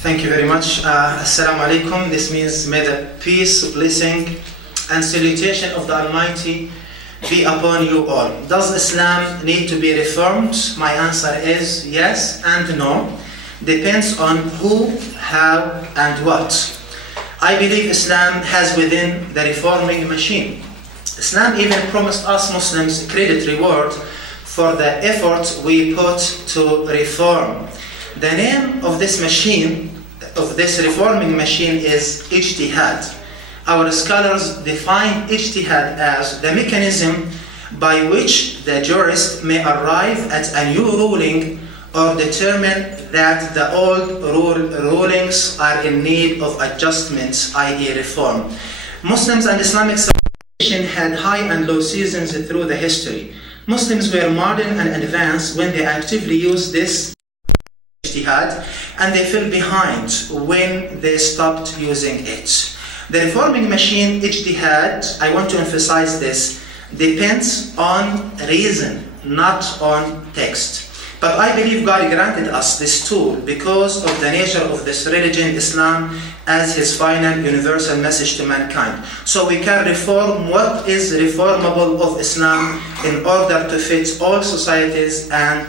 Thank you very much. Assalamu alaikum. This means may the peace, blessing, and salutation of the Almighty be upon you all. Does Islam need to be reformed? My answer is yes and no. Depends on who, how, and what. I believe Islam has within the reforming machine. Islam even promised us Muslims credit reward for the effort we put to reform. The name of this machine, of this reforming machine, is ijtihad. Our scholars define ijtihad as the mechanism by which the jurist may arrive at a new ruling or determine that the old rulings are in need of adjustment, i.e. reform. Muslims and Islamic civilization had high and low seasons through the history. Muslims were modern and advanced when they actively used this ijtihad, and they fell behind when they stopped using it. The reforming machine, ijtihad, I want to emphasize this, depends on reason, not on text. But I believe God granted us this tool because of the nature of this religion, Islam, as His final universal message to mankind. So we can reform what is reformable of Islam in order to fit all societies and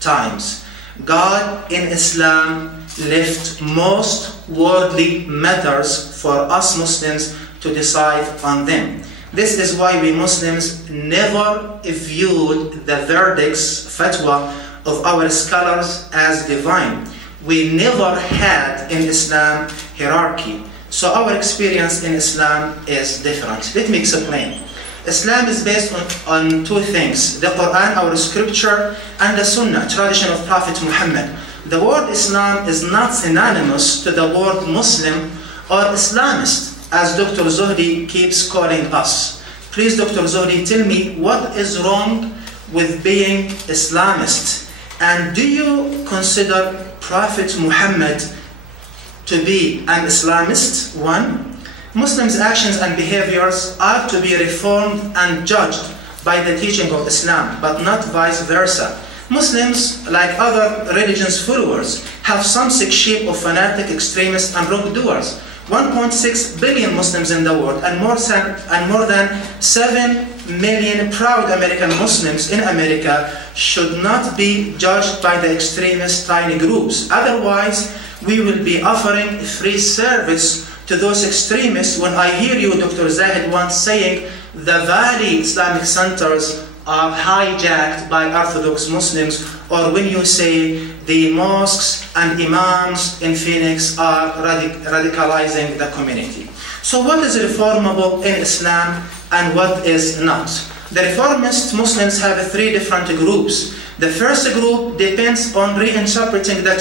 times. God in Islam left most worldly matters for us Muslims to decide on them. This is why we Muslims never viewed the verdicts, fatwa, of our scholars as divine. We never had in Islam hierarchy. So our experience in Islam is different. Let me explain. Islam is based on two things: the Quran, our scripture, and the Sunnah, tradition of Prophet Muhammad. The word Islam is not synonymous to the word Muslim or Islamist, as Dr. Zuhdi keeps calling us. Please, Dr. Zuhdi, tell me what is wrong with being Islamist? And do you consider Prophet Muhammad to be an Islamist? One, Muslims' actions and behaviors are to be reformed and judged by the teaching of Islam, but not vice versa. Muslims, like other religions' followers, have some sick sheep of fanatic, extremists, and wrongdoers. 1.6 billion Muslims in the world, and more than 7 million proud American Muslims in America should not be judged by the extremist tiny groups. Otherwise, we will be offering free service to those extremists. When I hear you, Dr. Zahid, once saying the Valley Islamic centers are hijacked by Orthodox Muslims, or when you say the mosques and imams in Phoenix are radicalizing the community. So what is reformable in Islam and what is not? The reformist Muslims have three different groups. The first group depends on reinterpreting the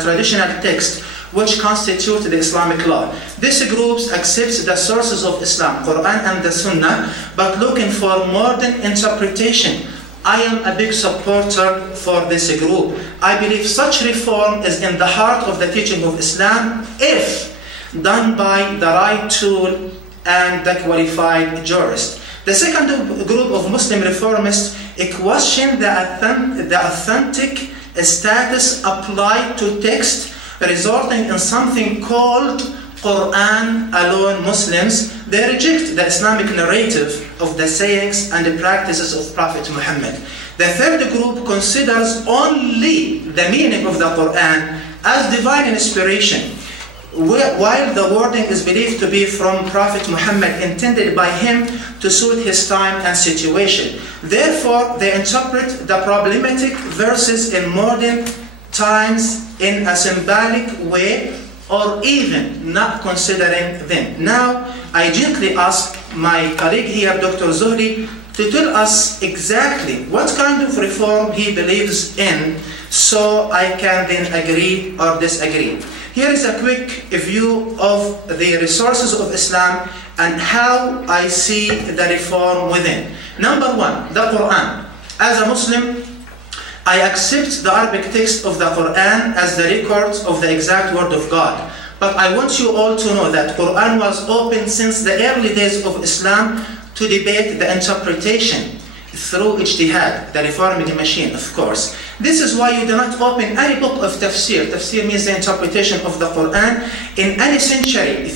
traditional text which constitute the Islamic law. This group accepts the sources of Islam, Quran and the Sunnah, but looking for modern interpretation. I am a big supporter for this group. I believe such reform is in the heart of the teaching of Islam if done by the right tool and the qualified jurist. The second group of Muslim reformists question the authentic status applied to text, resulting in something called Quran alone Muslims. They reject the Islamic narrative of the sayings and the practices of Prophet Muhammad. The third group considers only the meaning of the Quran as divine inspiration, while the wording is believed to be from Prophet Muhammad, intended by him to suit his time and situation. Therefore, they interpret the problematic verses in modern times in a symbolic way, or even not considering them. Now, I gently ask my colleague here, Dr. Zuhdi, to tell us exactly what kind of reform he believes in, so I can then agree or disagree. Here is a quick view of the resources of Islam and how I see the reform within. Number one, the Quran. As a Muslim, I accept the Arabic text of the Quran as the record of the exact word of God. But I want you all to know that Quran was open since the early days of Islam to debate the interpretation. through ijtihad, the reforming machine, of course. This is why you do not open any book of tafsir. Tafsir means the interpretation of the Quran in any century.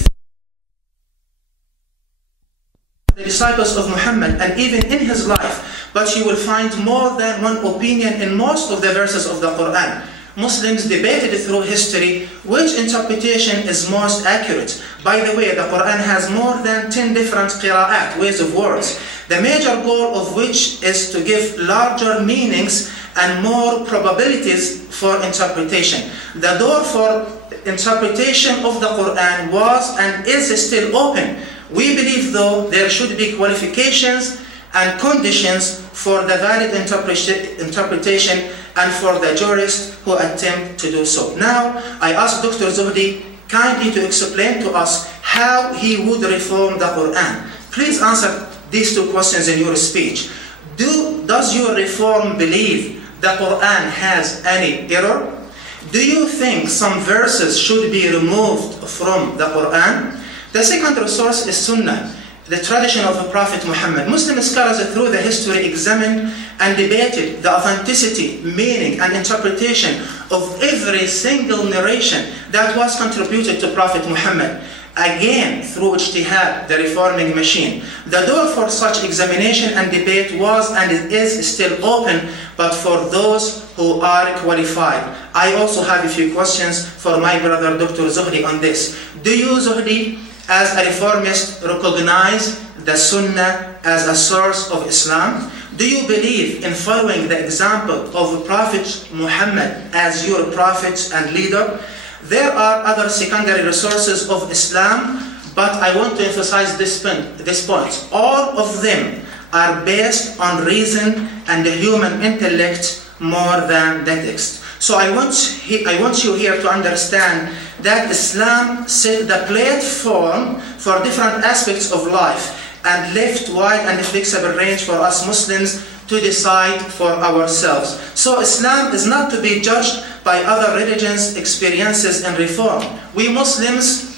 The disciples of Muhammad, and even in his life, but you will find more than one opinion in most of the verses of the Quran. Muslims debated through history which interpretation is most accurate. By the way, the Quran has more than 10 different qira'at, ways of words, the major goal of which is to give larger meanings and more probabilities for interpretation. The door for interpretation of the Quran was and is still open. We believe, though, there should be qualifications and conditions for the valid interpretation and for the jurists who attempt to do so. Now, I ask Dr. Zuhdi kindly to explain to us how he would reform the Quran. Please answer these two questions in your speech. Does your reform believe the Quran has any error? Do you think some verses should be removed from the Quran? The second resource is Sunnah, the tradition of the Prophet Muhammad. Muslim scholars through the history examined and debated the authenticity, meaning, and interpretation of every single narration that was contributed to Prophet Muhammad. Again, through ijtihad, the reforming machine. The door for such examination and debate was and is still open, but for those who are qualified. I also have a few questions for my brother Dr. Zuhdi on this. Do you, Zuhdi, as a reformist, recognize the Sunnah as a source of Islam? Do you believe in following the example of Prophet Muhammad as your prophet and leader? There are other secondary resources of Islam, but I want to emphasize this point. All of them are based on reason and the human intellect more than the text. So I want you here to understand that Islam set the platform for different aspects of life and left wide and flexible range for us Muslims to decide for ourselves. So Islam is not to be judged by other religions' experiences and reform. We Muslims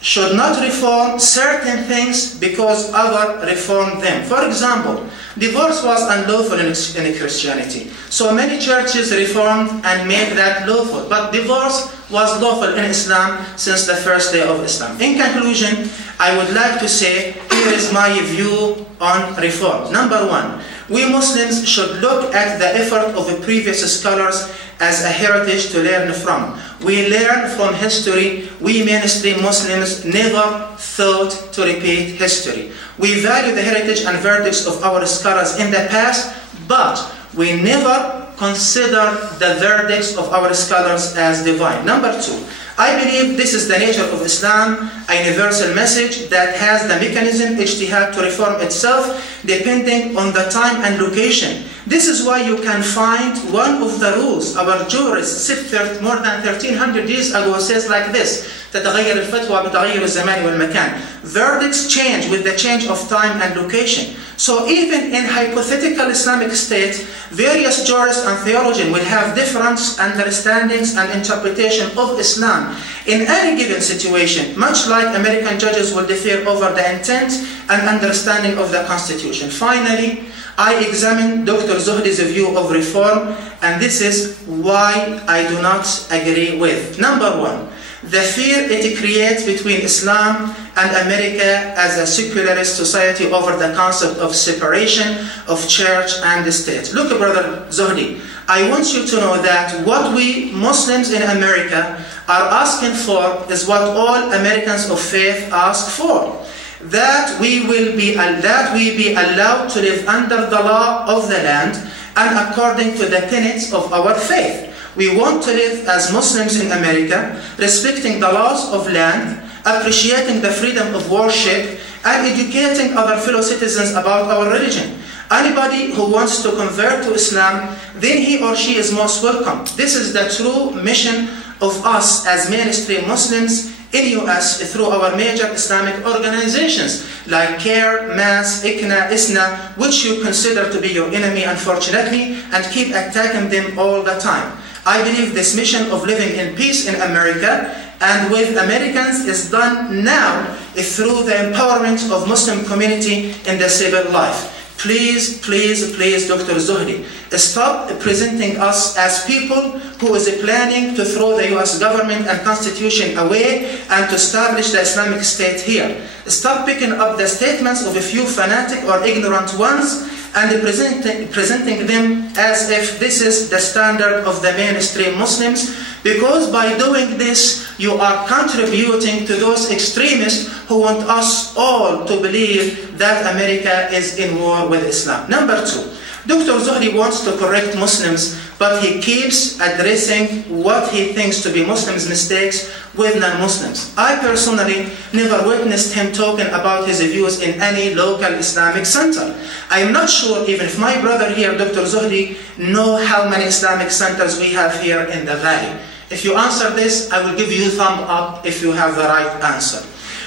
should not reform certain things because others reformed them. For example, divorce was unlawful in Christianity. So many churches reformed and made that lawful. But divorce was lawful in Islam since the first day of Islam. In conclusion, I would like to say, here is my view on reform. Number one, we Muslims should look at the effort of the previous scholars as a heritage to learn from. We learn from history. We mainstream Muslims never thought to repeat history. We value the heritage and verdicts of our scholars in the past, but we never consider the verdicts of our scholars as divine. Number two, I believe this is the nature of Islam, a universal message that has the mechanism, ijtihad, to reform itself depending on the time and location. This is why you can find one of the rules our jurists set more than 1300 years ago says like this: تتغير الفتوى بتغير الزمان والمكان. Verdicts change with the change of time and location. So even in hypothetical Islamic state, various jurists and theologians will have different understandings and interpretation of Islam in any given situation, much like American judges will differ over the intent and understanding of the Constitution. Finally, I examine Dr. Zuhdi's view of reform, and this is why I do not agree with. Number one, the fear it creates between Islam and America as a secularist society over the concept of separation of church and state. Look, Brother Zuhdi, I want you to know that what we Muslims in America are asking for is what all Americans of faith ask for. That we be allowed to live under the law of the land and according to the tenets of our faith. We want to live as Muslims in America, respecting the laws of land, appreciating the freedom of worship, and educating other fellow citizens about our religion. Anybody who wants to convert to Islam, then he or she is most welcome. This is the true mission of us as mainstream Muslims in US through our major Islamic organizations like CARE, MAS, ICNA, ISNA, which you consider to be your enemy, unfortunately, and keep attacking them all the time. I believe this mission of living in peace in America and with Americans is done now through the empowerment of Muslim community in the civil life. Please, please, please, Dr. Zuhdi, stop presenting us as people who is planning to throw the US government and constitution away and to establish the Islamic State here. Stop picking up the statements of a few fanatic or ignorant ones and presenting them as if this is the standard of the mainstream Muslims, because by doing this, you are contributing to those extremists who want us all to believe that America is in war with Islam. Number two, Dr. Zuhdi wants to correct Muslims, but he keeps addressing what he thinks to be Muslims' mistakes with non-Muslims. I personally never witnessed him talking about his views in any local Islamic center. I am not sure even if my brother here, Dr. Zuhdi, know how many Islamic centers we have here in the valley. If you answer this, I will give you a thumb up if you have the right answer.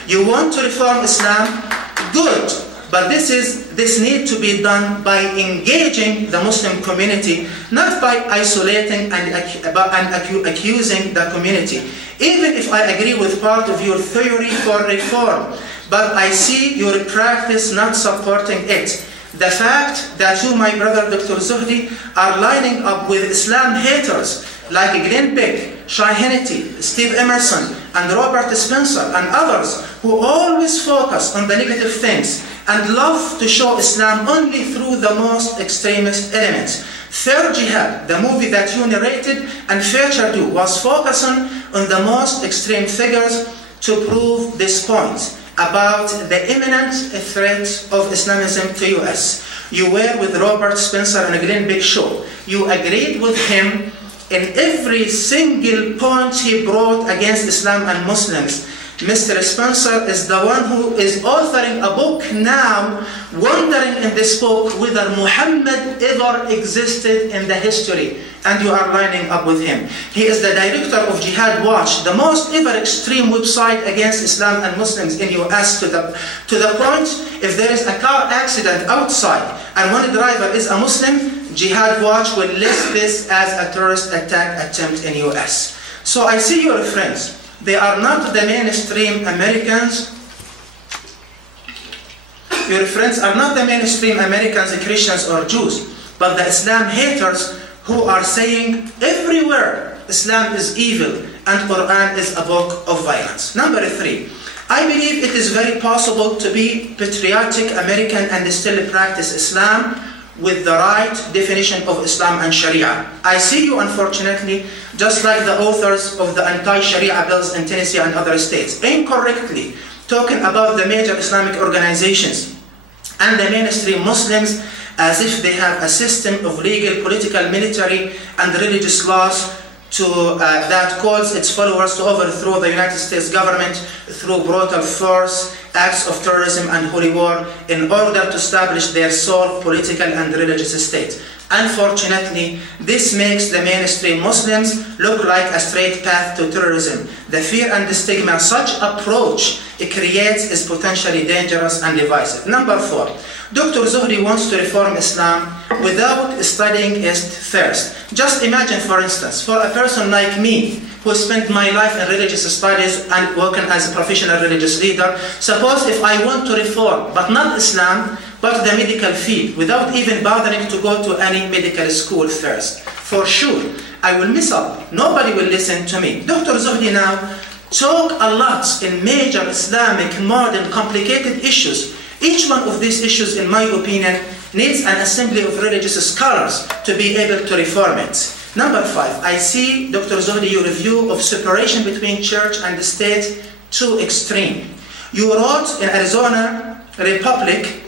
You want to reform Islam? Good. But this needs to be done by engaging the Muslim community, not by isolating and accusing the community. Even if I agree with part of your theory for reform, but I see your practice not supporting it. The fact that you, my brother Dr. Zuhdi, are lining up with Islam haters like Glenn Beck, Shai Hannity, Steve Emerson, and Robert Spencer, and others who always focus on the negative things and love to show Islam only through the most extremist elements. Third Jihad, the movie that you narrated and featured you, was focusing on the most extreme figures to prove this point about the imminent threat of Islamism to US. You were with Robert Spencer on a Glenn Beck show. You agreed with him in every single point he brought against Islam and Muslims. Mr. Spencer is the one who is authoring a book now, wondering in this book whether Muhammad ever existed in the history, and you are lining up with him. He is the director of Jihad Watch, the most ever extreme website against Islam and Muslims in US, to the point if there is a car accident outside and one driver is a Muslim, Jihad Watch will list this as a terrorist attack attempt in US. So I see your friends. They are not the mainstream Americans. Your friends are not the mainstream Americans, Christians or Jews, but the Islam haters who are saying everywhere Islam is evil and Quran is a book of violence. Number three, I believe it is very possible to be patriotic American and still practice Islam with the right definition of Islam and Sharia. I see you, unfortunately, just like the authors of the anti-Sharia bills in Tennessee and other states, incorrectly talking about the major Islamic organizations and the mainstream Muslims as if they have a system of legal, political, military, and religious laws that calls its followers to overthrow the United States government through brutal force, acts of terrorism and holy war in order to establish their sole political and religious state. Unfortunately, this makes the mainstream Muslims look like a straight path to terrorism. The fear and the stigma such approach creates is potentially dangerous and divisive. Number four, Dr. Zuhdi wants to reform Islam without studying it first. Just imagine, for instance, for a person like me, who spent my life in religious studies and working as a professional religious leader, suppose if I want to reform, but not Islam, but the medical field, without even bothering to go to any medical school first. For sure, I will mess up. Nobody will listen to me. Dr. Zuhdi now talk a lot in major Islamic, modern, complicated issues. Each one of these issues, in my opinion, needs an assembly of religious scholars to be able to reform it. Number five, I see, Dr. Zuhdi, your view of separation between church and the state too extreme. You wrote in Arizona Republic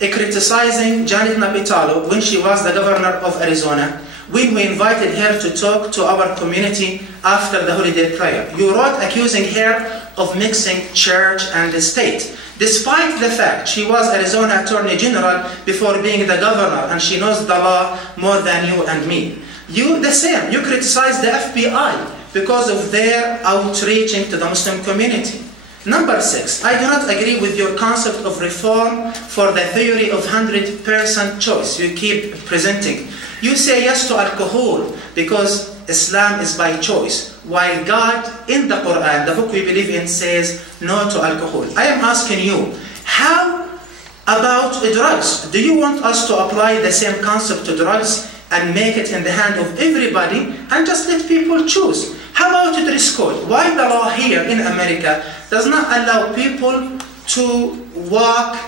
criticizing Janet Napitalo when she was the governor of Arizona, when we invited her to talk to our community after the holiday prayer. You wrote accusing her of mixing church and the state, despite the fact she was Arizona Attorney General before being the governor, and she knows the law more than you and me. You, the same, you criticize the FBI because of their outreaching to the Muslim community. Number six, I do not agree with your concept of reform for the theory of 100% choice you keep presenting. You say yes to alcohol because Islam is by choice, while God in the Quran, the book we believe in, says no to alcohol. I am asking you, how About drugs, do you want us to apply the same concept to drugs and make it in the hand of everybody and just let people choose? How about the dress code? Why the law here in America does not allow people to walk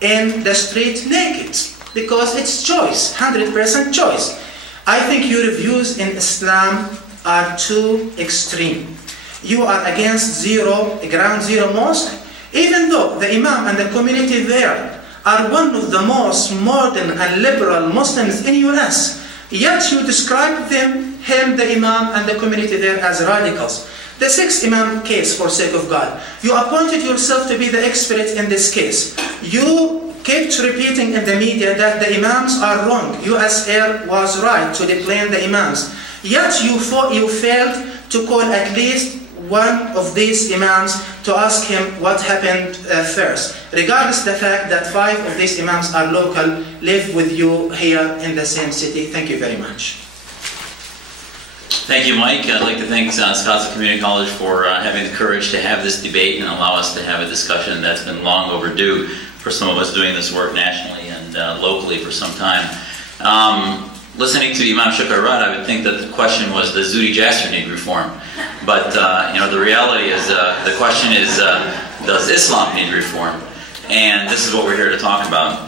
in the street naked? Because it's choice, 100% choice. I think your views in Islam are too extreme. You are against ground zero mosque, even though the Imam and the community there are one of the most modern and liberal Muslims in US. Yet you describe him, the Imam and the community there as radicals. The sixth Imam case, for sake of God, you appointed yourself to be the expert in this case. You kept repeating in the media that the Imams are wrong. US Air was right to deplane the Imams. Yet you failed to call at least one of these Imams to ask him what happened first. Regardless of the fact that 5 of these Imams are local, live with you here in the same city. Thank you very much. Thank you, Mike. I'd like to thank Scottsdale Community College for having the courage to have this debate and allow us to have a discussion that's been long overdue for some of us doing this work nationally and locally for some time. Listening to Imam Shqeirat, I would think that the question was, does Zuhdi Jasser need reform? But you know, the reality is, the question is, does Islam need reform? And this is what we're here to talk about.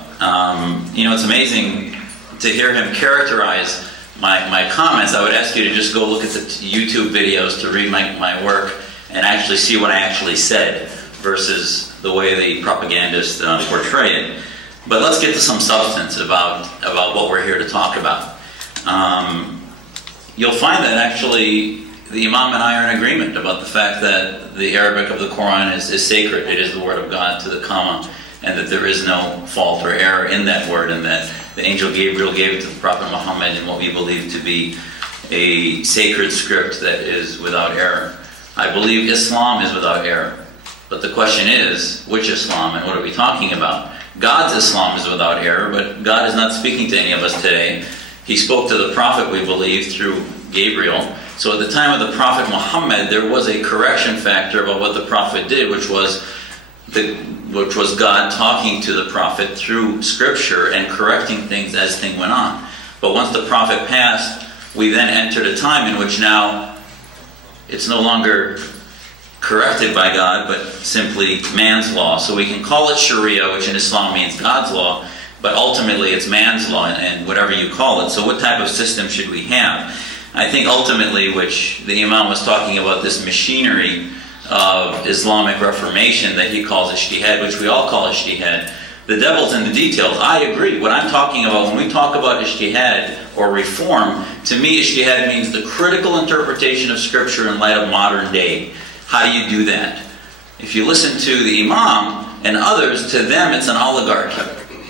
You know, it's amazing to hear him characterize my comments. I would ask you to just go look at the YouTube videos to read my work and actually see what I actually said versus the way the propagandists portray it. But let's get to some substance about what we're here to talk about. You'll find that actually the Imam and I are in agreement about the fact that the Arabic of the Quran is sacred. It is the word of God to the comma, and that there is no fault or error in that word, and that the angel Gabriel gave it to the Prophet Muhammad in what we believe to be a sacred script that is without error. I believe Islam is without error. But the question is, which Islam, and what are we talking about? God's Islam is without error, but God is not speaking to any of us today. He spoke to the Prophet, we believe, through Gabriel. So at the time of the Prophet Muhammad, there was a correction factor about what the Prophet did, which was God talking to the Prophet through Scripture and correcting things as things went on. But once the Prophet passed, we then entered a time in which now it's no longer corrected by God, but simply man's law. So we can call it Sharia, which in Islam means God's law, but ultimately it's man's law, and whatever you call it. So what type of system should we have? I think ultimately, which the Imam was talking about, this machinery of Islamic Reformation that he calls ijtihad, which we all call ijtihad, the devil's in the details. I agree. What I'm talking about when we talk about ijtihad or reform, to me ijtihad means the critical interpretation of Scripture in light of modern day. How do you do that? If you listen to the Imam and others, to them it's an oligarchy.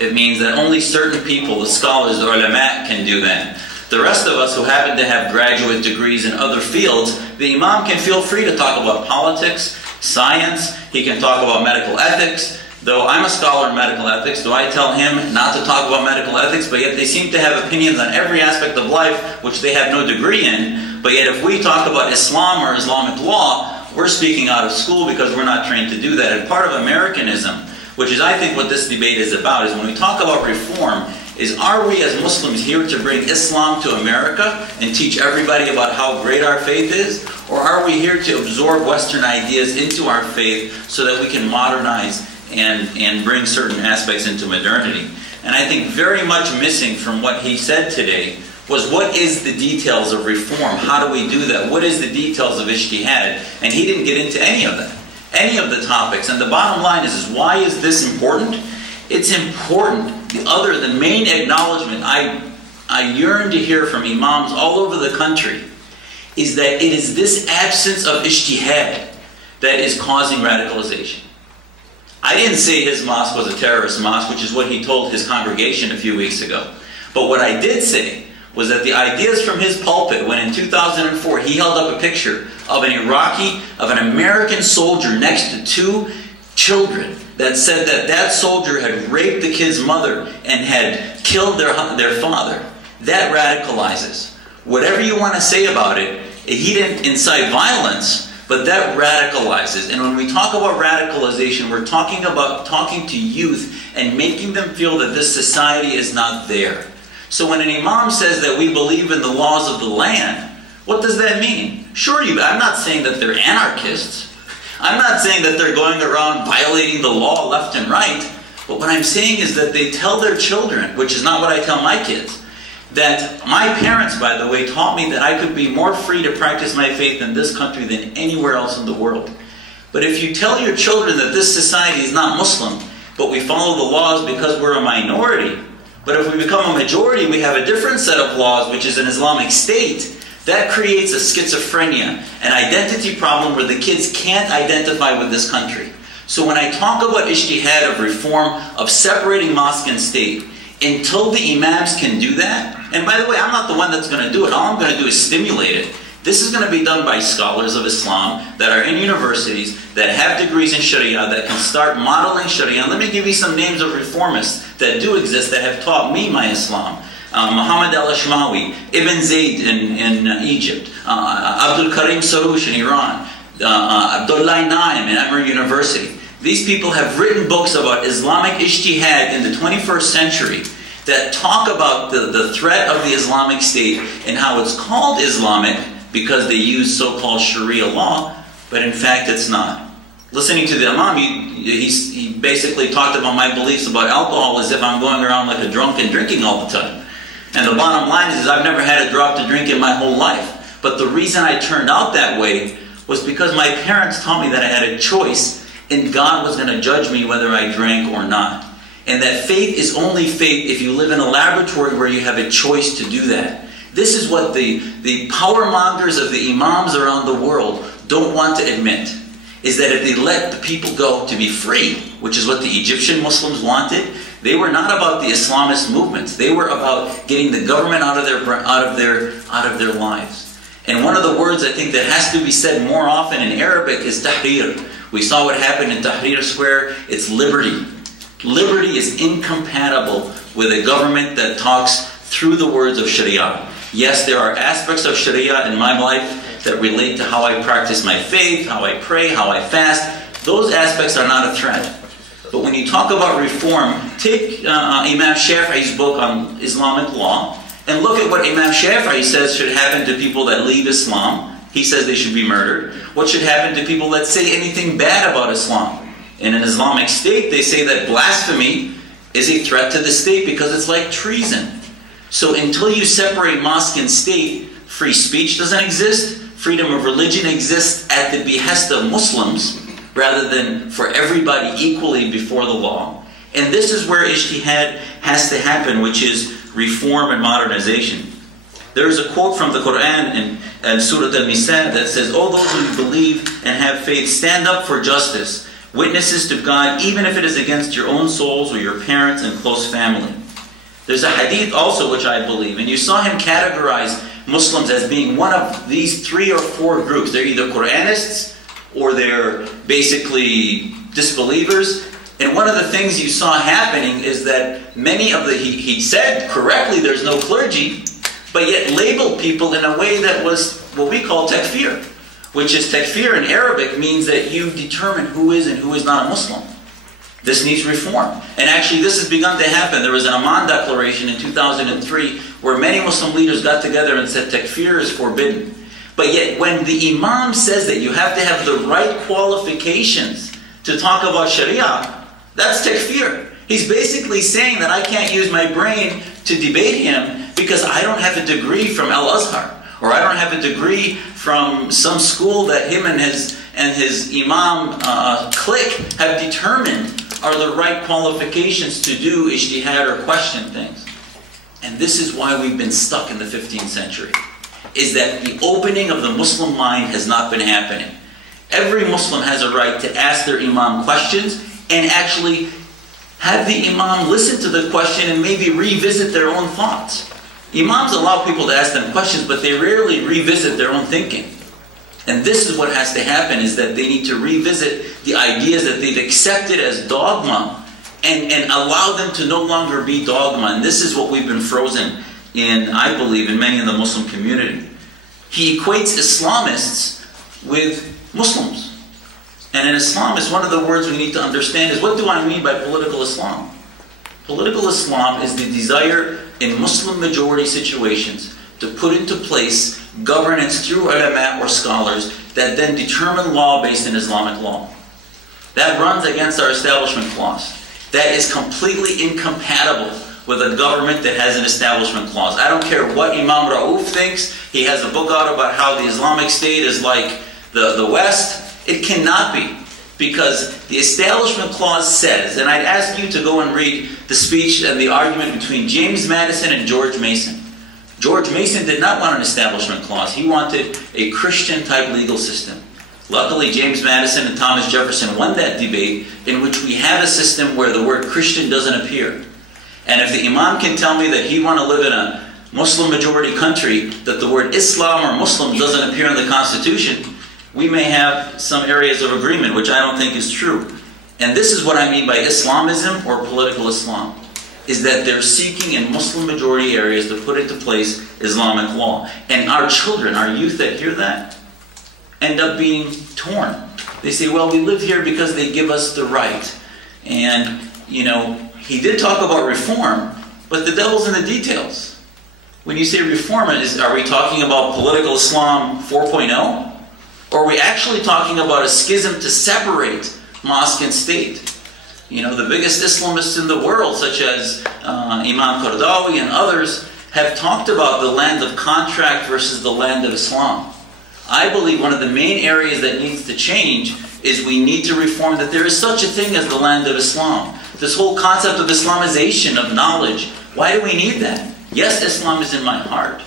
It means that only certain people, the scholars, the ulama, can do that. The rest of us who happen to have graduate degrees in other fields, the Imam can feel free to talk about politics, science, he can talk about medical ethics. Though I'm a scholar in medical ethics, do I tell him not to talk about medical ethics? But yet they seem to have opinions on every aspect of life which they have no degree in. But yet if we talk about Islam or Islamic law, we're speaking out of school because we're not trained to do that. And part of Americanism, which is I think what this debate is about, is when we talk about reform, is are we as Muslims here to bring Islam to America and teach everybody about how great our faith is? Or are we here to absorb Western ideas into our faith so that we can modernize and bring certain aspects into modernity? And I think very much missing from what he said today was what is the details of reform? How do we do that? What is the details of ijtihad? And he didn't get into any of that, any of the topics. And the bottom line is why is this important? It's important. The main acknowledgement I yearn to hear from imams all over the country is that it is this absence of ijtihad that is causing radicalization. I didn't say his mosque was a terrorist mosque, which is what he told his congregation a few weeks ago. But what I did say was that the ideas from his pulpit, when in 2004 he held up a picture of an Iraqi, of an American soldier next to 2 children, that said that that soldier had raped the kid's mother and had killed their father, that radicalizes. Whatever you want to say about it, he didn't incite violence, but but that radicalizes. And when we talk about radicalization, we're talking about talking to youth and making them feel that this society is not there. So when an imam says that we believe in the laws of the land, what does that mean? Sure, I'm not saying that they're anarchists. I'm not saying that they're going around violating the law left and right. But what I'm saying is that they tell their children, which is not what I tell my kids, that my parents, by the way, taught me that I could be more free to practice my faith in this country than anywhere else in the world. But if you tell your children that this society is not Muslim, but we follow the laws because we're a minority, but if we become a majority, we have a different set of laws, which is an Islamic state, that creates a schizophrenia, an identity problem where the kids can't identify with this country. So when I talk about ijtihad of reform, of separating mosque and state, until the imams can do that, and by the way, I'm not the one that's going to do it. All I'm going to do is stimulate it. This is going to be done by scholars of Islam that are in universities, that have degrees in Sharia, that can start modeling Sharia. And let me give you some names of reformists that do exist, that have taught me my Islam. Muhammad al-Ashmawi, Ibn Zayd in Egypt, Abdul Karim Saroush in Iran, Abdullah Naim in Emory University. These people have written books about Islamic ijtihad in the 21st century that talk about the threat of the Islamic State and how it's called Islamic because they use so-called Sharia law, but in fact it's not. Listening to the Imam, he basically talked about my beliefs about alcohol as if I'm going around like a drunk and drinking all the time. And the bottom line is I've never had a drop to drink in my whole life. But the reason I turned out that way was because my parents taught me that I had a choice and God was going to judge me whether I drank or not. And that faith is only faith if you live in a laboratory where you have a choice to do that. This is what the power mongers of the imams around the world don't want to admit, is that if they let the people go to be free, which is what the Egyptian Muslims wanted, they were not about the Islamist movements. They were about getting the government out of their lives. And one of the words I think that has to be said more often in Arabic is tahrir. We saw what happened in Tahrir Square. It's liberty. Liberty is incompatible with a government that talks through the words of Sharia. Yes, there are aspects of Sharia in my life that relate to how I practice my faith, how I pray, how I fast. Those aspects are not a threat. But when you talk about reform, take Imam Shafi'i's book on Islamic law and look at what Imam Shafi'i says should happen to people that leave Islam. He says they should be murdered. What should happen to people that say anything bad about Islam? In an Islamic state, they say that blasphemy is a threat to the state because it's like treason. So until you separate mosque and state, free speech doesn't exist, freedom of religion exists at the behest of Muslims, rather than for everybody equally before the law. And this is where ijtihad has to happen, which is reform and modernization. There is a quote from the Quran in Surah Al-Nisa that says, "O those who believe and have faith, stand up for justice, witnesses to God, even if it is against your own souls or your parents and close family." There's a hadith also which I believe, and you saw him categorize Muslims as being one of these 3 or 4 groups. They're either Quranists or they're basically disbelievers. And one of the things you saw happening is that many of he said correctly there's no clergy, but yet labeled people in a way that was what we call takfir, which is takfir in Arabic means that you determine who is and who is not a Muslim. This needs reform. And actually this has begun to happen. There was an Amman Declaration in 2003 where many Muslim leaders got together and said takfir is forbidden. But yet when the Imam says that you have to have the right qualifications to talk about Sharia, that's takfir. He's basically saying that I can't use my brain to debate him because I don't have a degree from Al-Azhar, or I don't have a degree from some school that him and his Imam clique have determined are the right qualifications to do ijtihad or question things. And this is why we've been stuck in the 15th century, is that the opening of the Muslim mind has not been happening. Every Muslim has a right to ask their Imam questions and actually have the Imam listen to the question and maybe revisit their own thoughts. Imams allow people to ask them questions, but they rarely revisit their own thinking. And this is what has to happen, is that they need to revisit the ideas that they've accepted as dogma and allow them to no longer be dogma. And this is what we've been frozen in, I believe, in many in the Muslim community. He equates Islamists with Muslims. And in Islam, it's one of the words we need to understand is, what do I mean by political Islam? Political Islam is the desire in Muslim majority situations to put into place governance through ulama or scholars that then determine law based in Islamic law. That runs against our establishment clause. That is completely incompatible with a government that has an establishment clause. I don't care what Imam Rauf thinks. He has a book out about how the Islamic State is like the West. It cannot be, because the establishment clause says, and I'd ask you to go and read the speech and the argument between James Madison and George Mason. George Mason did not want an establishment clause. He wanted a Christian-type legal system. Luckily, James Madison and Thomas Jefferson won that debate, in which we have a system where the word Christian doesn't appear. And if the Imam can tell me that he wants to live in a Muslim-majority country, that the word Islam or Muslim doesn't appear in the Constitution, we may have some areas of agreement, which I don't think is true. And this is what I mean by Islamism or political Islam, is that they're seeking in Muslim-majority areas to put into place Islamic law. And our children, our youth that hear that, end up being torn. They say, well, we live here because they give us the right. And, you know, he did talk about reform, but the devil's in the details. When you say reform, are we talking about political Islam 4.0? Or are we actually talking about a schism to separate mosque and state? You know, the biggest Islamists in the world, such as Imam Qardawi and others, have talked about the land of contract versus the land of Islam. I believe one of the main areas that needs to change is we need to reform that there is such a thing as the land of Islam. This whole concept of Islamization of knowledge, why do we need that? Yes, Islam is in my heart,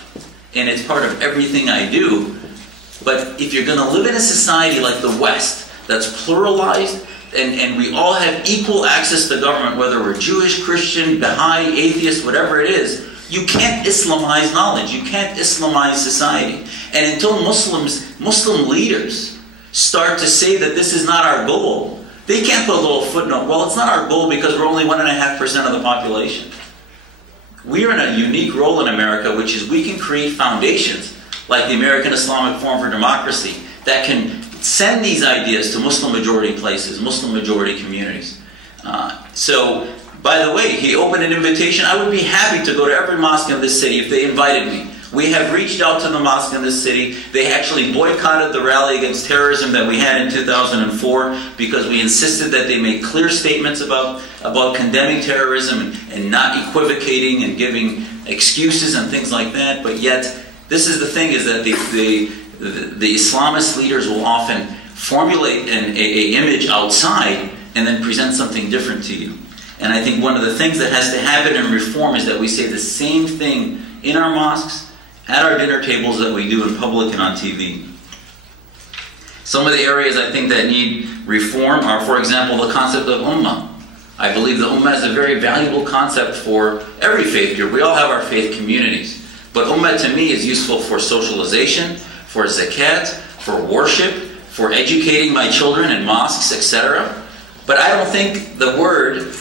and it's part of everything I do. But if you're going to live in a society like the West, that's pluralized, and we all have equal access to government, whether we're Jewish, Christian, Baha'i, atheist, whatever it is, you can't Islamize knowledge. You can't Islamize society. And until Muslim leaders start to say that this is not our goal, they can't put a little footnote, well, it's not our goal because we're only 1.5% of the population. We are in a unique role in America, which is we can create foundations like the American Islamic Forum for Democracy that can send these ideas to Muslim-majority places, Muslim-majority communities. So, by the way, he opened an invitation. I would be happy to go to every mosque in this city if they invited me. We have reached out to the mosque in this city. They actually boycotted the rally against terrorism that we had in 2004 because we insisted that they make clear statements about condemning terrorism and not equivocating and giving excuses and things like that. But yet, this is the thing, is that the Islamist leaders will often formulate an image outside and then present something different to you. And I think one of the things that has to happen in reform is that we say the same thing in our mosques, at our dinner tables, that we do in public and on TV. Some of the areas I think that need reform are, for example, the concept of ummah. I believe the ummah is a very valuable concept for every faith group. We all have our faith communities. But ummah to me is useful for socialization, for zakat, for worship, for educating my children in mosques, etc. But I don't think the word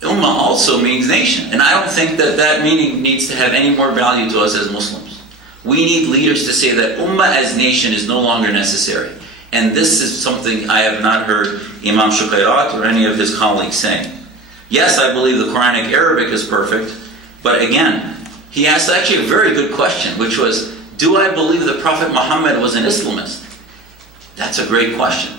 ummah also means nation. And I don't think that that meaning needs to have any more value to us as Muslims. We need leaders to say that ummah as nation is no longer necessary. And this is something I have not heard Imam Shqeirat or any of his colleagues saying. Yes, I believe the Quranic Arabic is perfect, but again, he asked actually a very good question, which was, do I believe the Prophet Muhammad was an Islamist? That's a great question.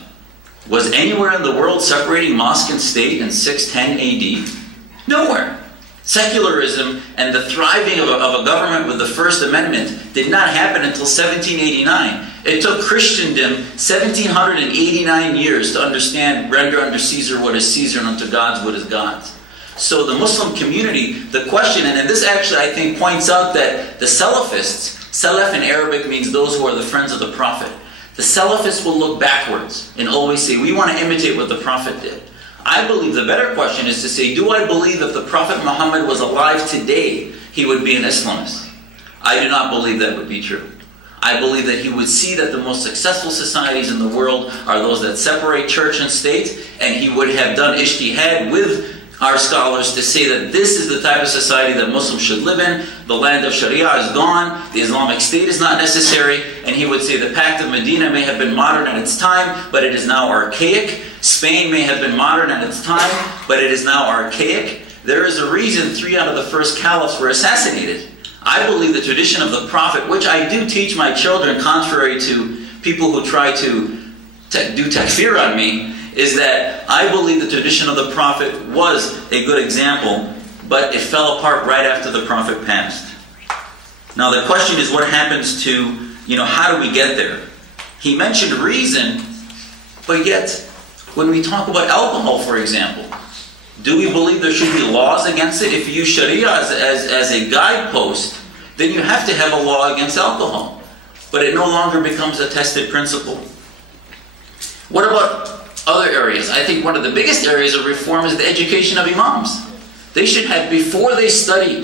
Was anywhere in the world separating mosque and state in 610 AD? Nowhere. Secularism and the thriving of a government with the First Amendment did not happen until 1789. It took Christendom 1789 years to understand, render unto Caesar what is Caesar and unto God's what is God's. So the Muslim community, the question, and this actually I think points out that the Salafists, Salaf in Arabic means those who are the friends of the Prophet. The Salafists will look backwards and always say, we want to imitate what the Prophet did. I believe the better question is to say, do I believe if the Prophet Muhammad was alive today, he would be an Islamist? I do not believe that would be true. I believe that he would see that the most successful societies in the world are those that separate church and state, and he would have done ijtihad with our scholars to say that this is the type of society that Muslims should live in. The land of Sharia is gone. The Islamic State is not necessary. And he would say the Pact of Medina may have been modern at its time, but it is now archaic. Spain may have been modern at its time, but it is now archaic. There is a reason 3 out of the first caliphs were assassinated. I believe the tradition of the Prophet, which I do teach my children, contrary to people who try to do takfir on me, is that I believe the tradition of the Prophet was a good example, but it fell apart right after the Prophet passed. Now the question is, what happens to, how do we get there? He mentioned reason, but yet, when we talk about alcohol, for example, do we believe there should be laws against it? If you use Sharia as a guidepost, then you have to have a law against alcohol. But it no longer becomes a tested principle. What about other areas? I think one of the biggest areas of reform is the education of imams. They should have, before they study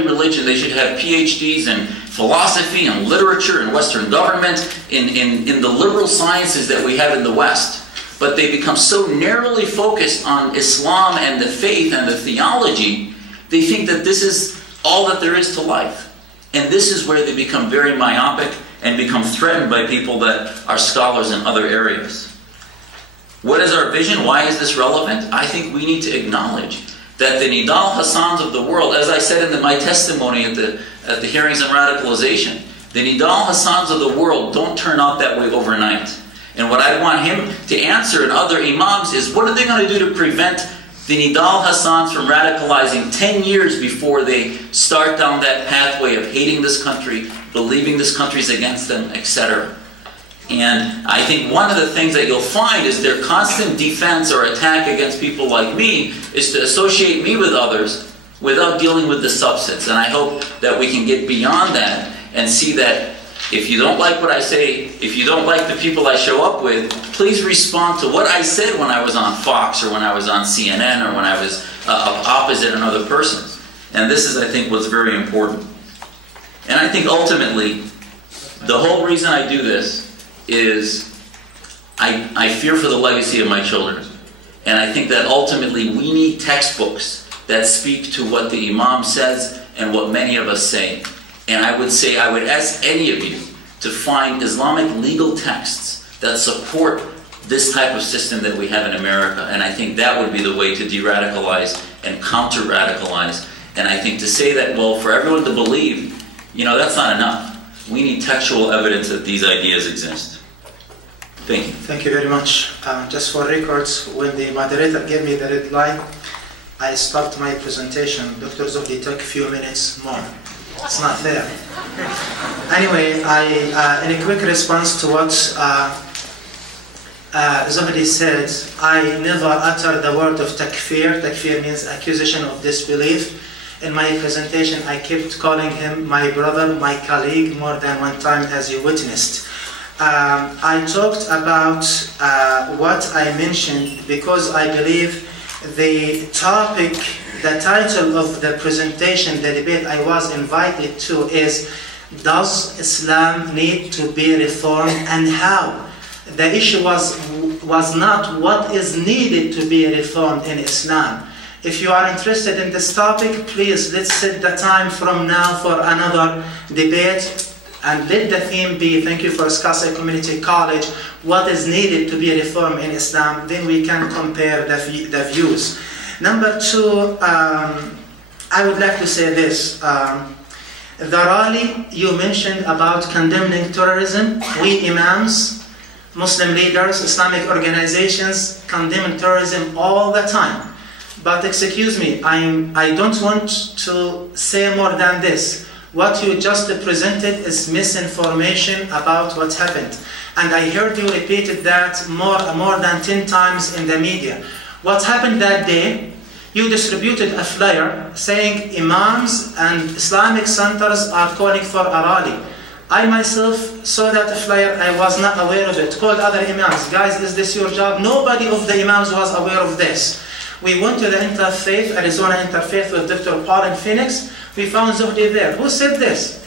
religion, they should have PhDs in philosophy and literature and Western government, in the liberal sciences that we have in the West. But they become so narrowly focused on Islam and the faith and the theology, they think that this is all that there is to life. And this is where they become very myopic and become threatened by people that are scholars in other areas. What is our vision? Why is this relevant? I think we need to acknowledge that the Nidal Hassans of the world, as I said in my testimony at the hearings on radicalization, the Nidal Hassans of the world don't turn out that way overnight. And what I want him to answer and other imams is, what are they going to do to prevent the Nidal Hassans from radicalizing 10 years before they start down that pathway of hating this country, believing this country is against them, etc. And I think one of the things that you'll find is their constant defense or attack against people like me is to associate me with others without dealing with the substance. And I hope that we can get beyond that and see that if you don't like what I say, if you don't like the people I show up with, please respond to what I said when I was on Fox or when I was on CNN or when I was opposite another person. And this is, I think, what's very important. And I think ultimately, the whole reason I do this is I fear for the legacy of my children. And I think that ultimately we need textbooks that speak to what the Imam says and what many of us say. And I would say, I would ask any of you to find Islamic legal texts that support this type of system that we have in America. And I think that would be the way to de-radicalize and counter-radicalize. And I think to say that, well, for everyone to believe, that's not enough. We need textual evidence that these ideas exist. Thank you. Thank you very much. Just for records, when the moderator gave me the red light, I stopped my presentation. Dr. Zuhdi took a few minutes more. It's not fair. Anyway, in a quick response to what Zuhdi said, I never uttered the word of takfir. Takfir means accusation of disbelief. In my presentation, I kept calling him my brother, my colleague, more than one time, as you witnessed. I talked about what I mentioned because I believe the topic, the title of the presentation, the debate I was invited to is, does Islam need to be reformed and how? The issue was not what is needed to be reformed in Islam. If you are interested in this topic, please let's set the time from now for another debate. And let the theme be, thank you for Scottsdale Community College, what is needed to be reformed in Islam, then we can compare the views. Number two, I would like to say this. The rally you mentioned about condemning terrorism, we imams, Muslim leaders, Islamic organizations condemn terrorism all the time. But excuse me, I don't want to say more than this. What you just presented is misinformation about what happened. And I heard you repeated that more than 10 times in the media. What happened that day, you distributed a flyer saying imams and Islamic centers are calling for a rally. I myself saw that flyer, I was not aware of it, called other imams, guys, is this your job? Nobody of the imams was aware of this. We went to the Interfaith, Arizona Interfaith with Dr. Paul in Phoenix. We found Zuhdi there. Who said this?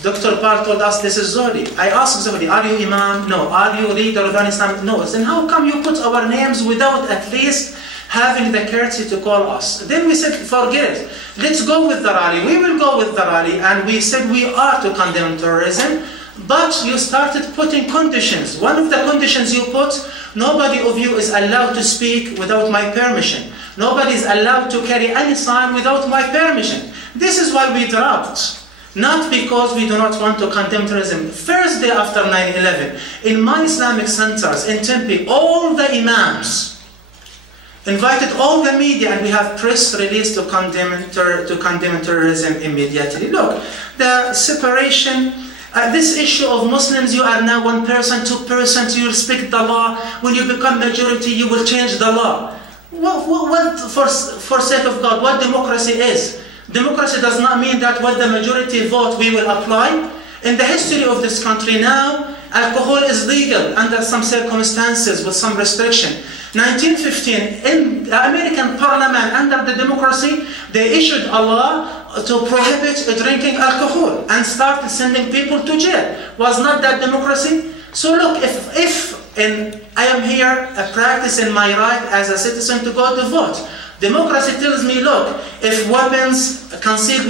Dr. Paul told us this is Zuhdi. I asked Zuhdi, are you imam? No. Are you leader of an Islam? No. Then how come you put our names without at least having the courtesy to call us. Then we said, forget it. Let's go with the rally. We will go with the rally. And we said we are to condemn terrorism. But you started putting conditions. One of the conditions you put, nobody of you is allowed to speak without my permission. Nobody is allowed to carry any sign without my permission. This is why we dropped. Not because we do not want to condemn terrorism. First day after 9/11, in my Islamic centers in Tempe, all the imams invited all the media, and we have press release to condemn terrorism immediately. Look, the separation, this issue of Muslims, you are now 1%, 2%, you respect the law. When you become majority, you will change the law. What for sake of God, what democracy is? Democracy does not mean that what the majority vote we will apply. In the history of this country now, alcohol is legal under some circumstances with some restriction. 1915, in the American Parliament, under the democracy, they issued a law to prohibit drinking alcohol and started sending people to jail. Was not that democracy? So look, if I am here practicing my right as a citizen to go to vote, democracy tells me, look, if weapons, concealed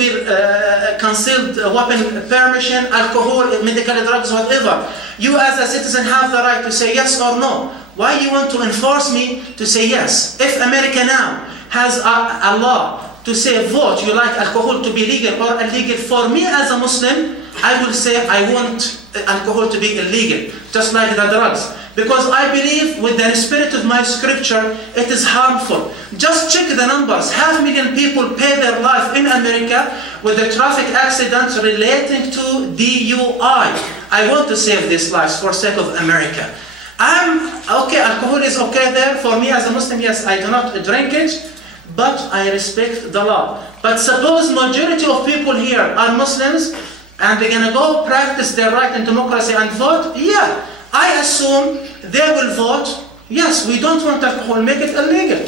weapon permission, alcohol, medical drugs, whatever, you as a citizen have the right to say yes or no. Why you want to enforce me to say yes? If America now has a law to say vote, you like alcohol to be legal or illegal, for me as a Muslim, I will say I want alcohol to be illegal, just like the drugs. Because I believe with the spirit of my scripture, it is harmful. Just check the numbers. 500,000 people pay their life in America with the traffic accidents relating to DUI. I want to save these lives for sake of America. Okay, alcohol is okay there. For me as a Muslim, yes, I do not drink it, but I respect the law. But suppose majority of people here are Muslims, and they're going to go practice their right in democracy and vote, yeah. I assume they will vote, yes, we don't want alcohol, make it illegal.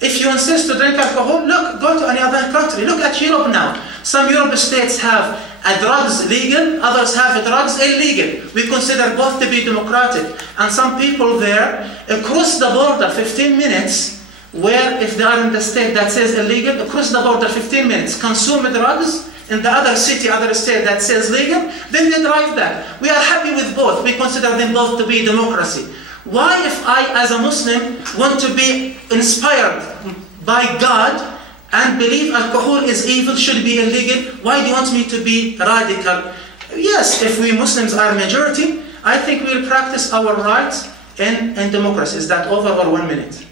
If you insist to drink alcohol, look, go to any other country. Look at Europe now. Some European states have drugs legal, others have drugs illegal. We consider both to be democratic. And some people there across the border 15 minutes, where if they are in the state that says illegal, across the border 15 minutes, consume drugs, in the other city, other state that says legal, then they drive that. We are happy with both. We consider them both to be democracy. Why, if I, as a Muslim, want to be inspired by God and believe alcohol is evil, should be illegal, why do you want me to be radical? Yes, if we Muslims are majority, I think we'll practice our rights in democracy. Is that over or 1 minute?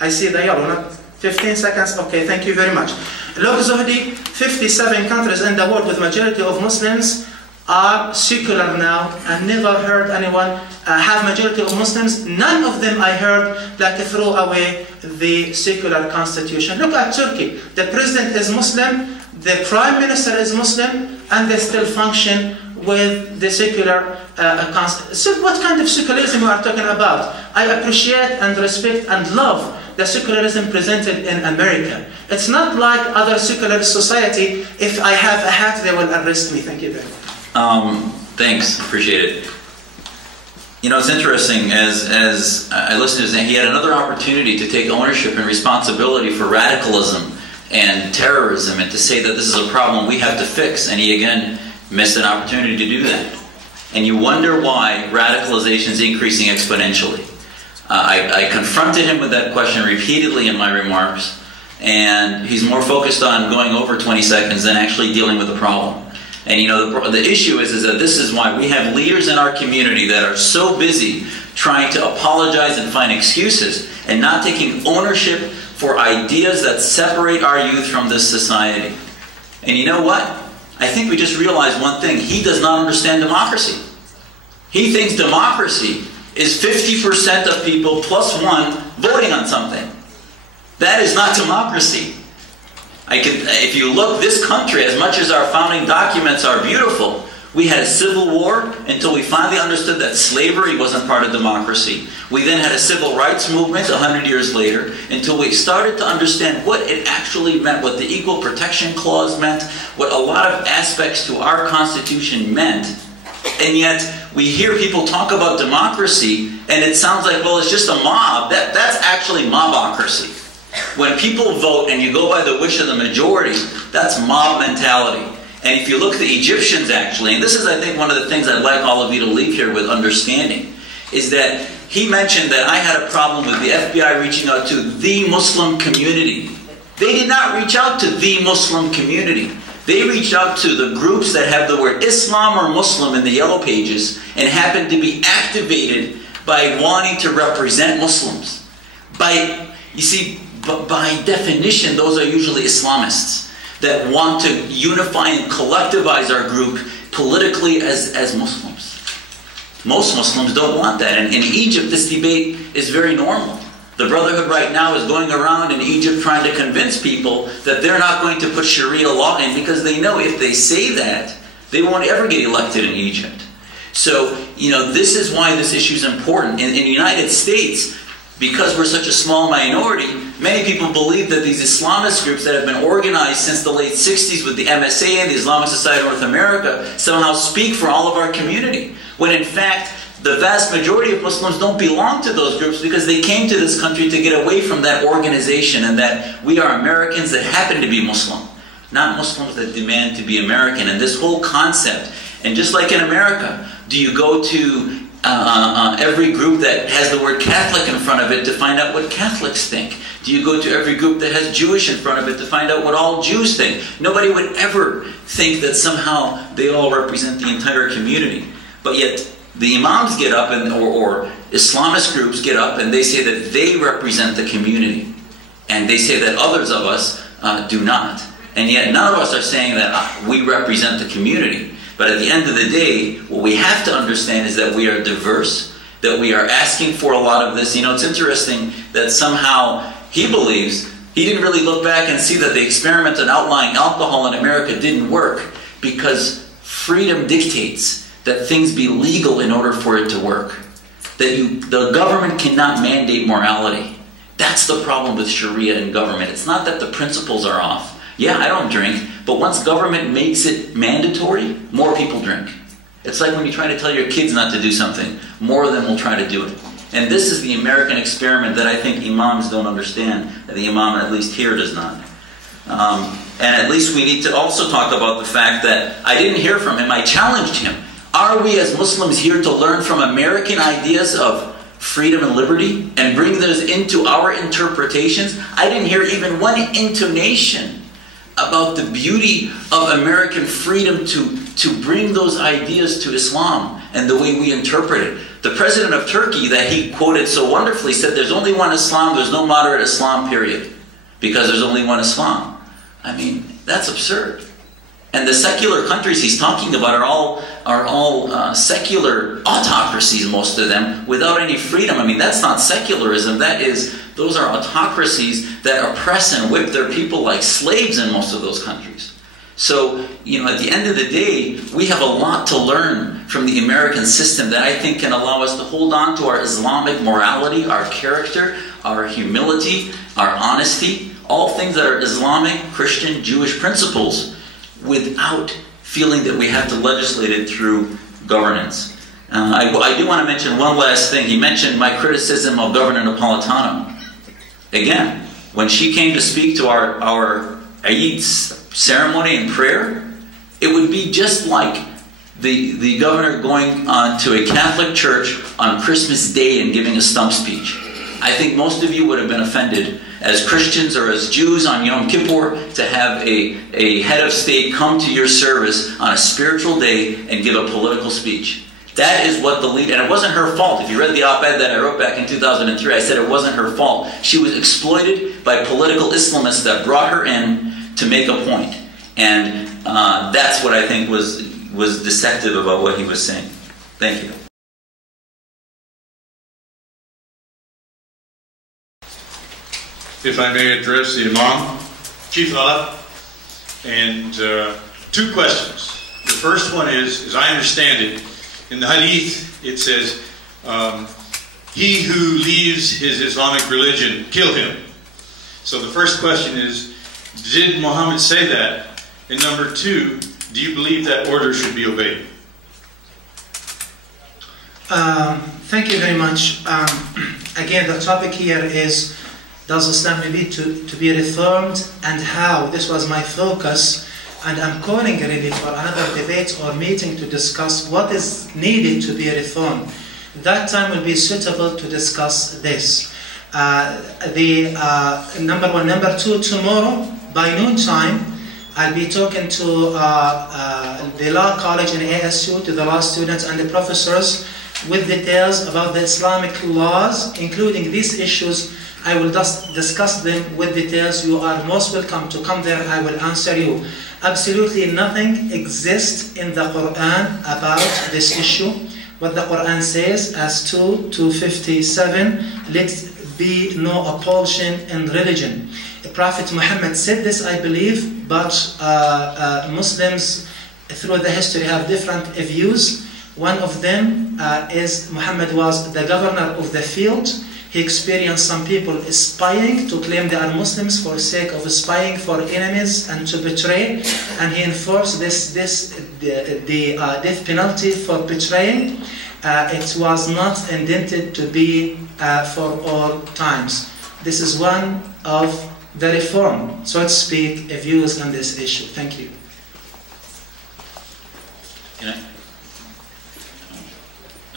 I see the yellow, not 15 seconds. Okay, thank you very much. Look, Zuhdi, 57 countries in the world with majority of Muslims are secular now, and never heard anyone have majority of Muslims. None of them I heard that throw away the secular constitution. Look at Turkey. The president is Muslim, the prime minister is Muslim, and they still function with the secular constitution. So what kind of secularism we are talking about? I appreciate and respect and love the secularism presented in America. It's not like other secular society. If I have a hat, they will arrest me. Thank you very much. Thanks, appreciate it. You know, it's interesting, as I listened to him, he had another opportunity to take ownership and responsibility for radicalism and terrorism and to say that this is a problem we have to fix, and he again missed an opportunity to do that. And you wonder why radicalization is increasing exponentially. I confronted him with that question repeatedly in my remarks, and he's more focused on going over 20 seconds than actually dealing with the problem. And you know, the issue is that this is why we have leaders in our community that are so busy trying to apologize and find excuses and not taking ownership for ideas that separate our youth from this society. And you know what? I think we just realized one thing. He does not understand democracy. He thinks democracy is 50% of people plus one voting on something. That is not democracy. If you look, this country, as much as our founding documents are beautiful, we had a civil war until we finally understood that slavery wasn't part of democracy. We then had a civil rights movement 100 years later until we started to understand what it actually meant, what the Equal Protection Clause meant, what a lot of aspects to our Constitution meant. And yet, we hear people talk about democracy, and it sounds like, well, it's just a mob. That's actually mobocracy. When people vote and you go by the wish of the majority, that's mob mentality. And if you look at the Egyptians actually, and this is I think one of the things I'd like all of you to leave here with understanding, is that he mentioned that I had a problem with the FBI reaching out to the Muslim community. They did not reach out to the Muslim community. They reached out to the groups that have the word Islam or Muslim in the yellow pages and happen to be activated by wanting to represent Muslims. You see, by definition, those are usually Islamists that want to unify and collectivize our group politically as Muslims. Most Muslims don't want that. And in Egypt, this debate is very normal. The Brotherhood right now is going around in Egypt trying to convince people that they're not going to put Sharia law in because they know if they say that, they won't ever get elected in Egypt. So, this is why this issue is important. In the United States, because we're such a small minority, many people believe that these Islamist groups that have been organized since the late 60s with the MSA and the Islamic Society of North America somehow speak for all of our community. When in fact, the vast majority of Muslims don't belong to those groups because they came to this country to get away from that organization, and that we are Americans that happen to be Muslim, not Muslims that demand to be American. And this whole concept, and just like in America, do you go to every group that has the word Catholic in front of it to find out what Catholics think? Do you go to every group that has Jewish in front of it to find out what all Jews think? Nobody would ever think that somehow they all represent the entire community. But yet the Imams get up, or Islamist groups get up, and they say that they represent the community. And they say that others of us do not. And yet none of us are saying that we represent the community. But at the end of the day, what we have to understand is that we are diverse, that we are asking for a lot of this. It's interesting that somehow he believes, he didn't really look back and see that the experiment on outlawing alcohol in America didn't work, because freedom dictates that things be legal in order for it to work. That the government cannot mandate morality. That's the problem with Sharia and government. It's not that the principles are off. Yeah, I don't drink, but once government makes it mandatory, more people drink. It's like when you try to tell your kids not to do something, more of them will try to do it. And this is the American experiment that I think Imams don't understand, and the Imam, at least here, does not. And at least we need to also talk about the fact that I didn't hear from him, I challenged him. Are we as Muslims here to learn from American ideas of freedom and liberty and bring those into our interpretations? I didn't hear even one intonation about the beauty of American freedom to bring those ideas to Islam and the way we interpret it. The president of Turkey, that he quoted so wonderfully, said there's only one Islam, there's no moderate Islam, period. Because there's only one Islam. I mean, that's absurd. And the secular countries he's talking about are all secular autocracies, most of them, without any freedom. I mean, that's not secularism. Those are autocracies that oppress and whip their people like slaves in most of those countries. So, at the end of the day, we have a lot to learn from the American system that I think can allow us to hold on to our Islamic morality, our character, our humility, our honesty, all things that are Islamic, Christian, Jewish principles, without feeling that we have to legislate it through governance. I do want to mention one last thing. He mentioned my criticism of Governor Napolitano. Again, when she came to speak to our Eid ceremony and prayer, it would be just like the governor going to a Catholic church on Christmas Day and giving a stump speech. I think most of you would have been offended as Christians or as Jews on Yom Kippur to have a head of state come to your service on a spiritual day and give a political speech. That is what the lead, and it wasn't her fault. If you read the op-ed that I wrote back in 2003, I said it wasn't her fault. She was exploited by political Islamists that brought her in to make a point. And that's what I think was deceptive about what he was saying. Thank you. If I may address the Imam, Chief Allah, and two questions. The first one is, as I understand it, in the Hadith it says, he who leaves his Islamic religion, kill him. So the first question is, did Muhammad say that? And number two, do you believe that order should be obeyed? Thank you very much. Again, the topic here is Does Islam need to be reformed, and how? This was my focus, and I'm calling really for another debate or meeting to discuss what is needed to be reformed. That time will be suitable to discuss this. Number one. Number two, tomorrow by noontime, I'll be talking to the law college in ASU, to the law students and the professors, with details about the Islamic laws, including these issues. I will just discuss them with details. You are most welcome to come there. I will answer you. Absolutely nothing exists in the Quran about this issue. What the Quran says, as 2:57, let be no opulsion in religion. Prophet Muhammad said this, I believe, but Muslims through the history have different views. One of them is Muhammad was the governor of the field. He experienced some people spying to claim they are Muslims for sake of spying for enemies and to betray, and he enforced the death penalty for betraying. It was not intended to be for all times. This is one of the reform, so to speak, views on this issue. Thank you.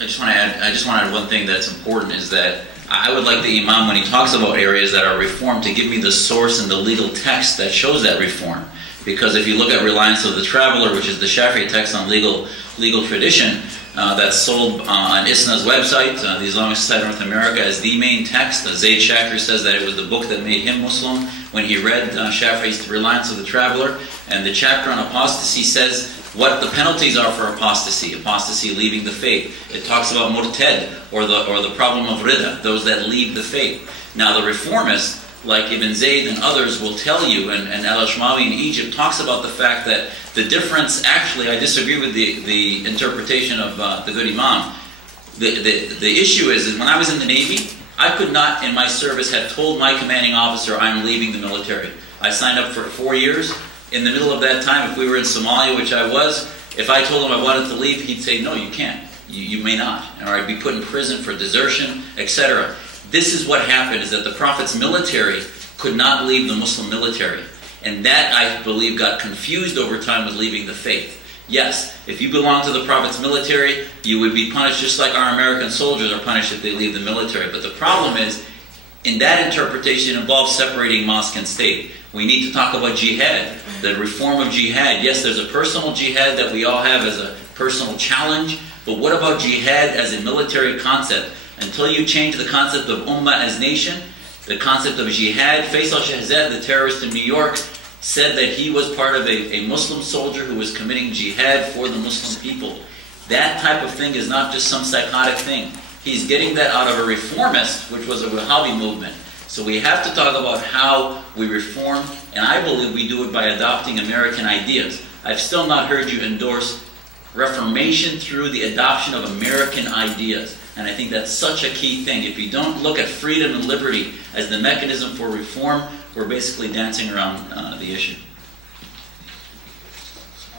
I just want to add one thing that's important, is that I would like the Imam, when he talks about areas that are reformed, to give me the source and the legal text that shows that reform. Because if you look at Reliance of the Traveler, which is the Shafi'i text on legal tradition, that's sold on ISNA's website, the Islamic Society of North America, as the main text. Zayd Shaker says that it was the book that made him Muslim when he read Shafi'i's Reliance of the Traveler. And the chapter on apostasy says what the penalties are for apostasy, leaving the faith. It talks about murtad, or the problem of rida, those that leave the faith. Now the reformists, like Ibn Zayd and others, will tell you, and Al-Ashmawi in Egypt talks about the fact that the difference, actually, I disagree with the interpretation of the good Imam. The issue is when I was in the Navy, I could not, in my service, have told my commanding officer I'm leaving the military. I signed up for 4 years. In the middle of that time, if we were in Somalia, which I was, if I told him I wanted to leave, he'd say, no, you can't. You may not. Or I'd be put in prison for desertion, etc. This is what happened, is that the Prophet's military could not leave the Muslim military. And that, I believe, got confused over time with leaving the faith. Yes, if you belong to the Prophet's military, you would be punished just like our American soldiers are punished if they leave the military. But the problem is, in that interpretation, it involves separating mosque and state. We need to talk about jihad, the reform of jihad. Yes, there's a personal jihad that we all have as a personal challenge, but what about jihad as a military concept? Until you change the concept of ummah as nation, the concept of jihad, Faisal Shahzad, the terrorist in New York, said that he was part of a Muslim soldier who was committing jihad for the Muslim people. That type of thing is not just some psychotic thing. He's getting that out of a reformist, which was a Wahhabi movement. So we have to talk about how we reform, and I believe we do it by adopting American ideas. I've still not heard you endorse reformation through the adoption of American ideas. And I think that's such a key thing. If you don't look at freedom and liberty as the mechanism for reform, we're basically dancing around the issue.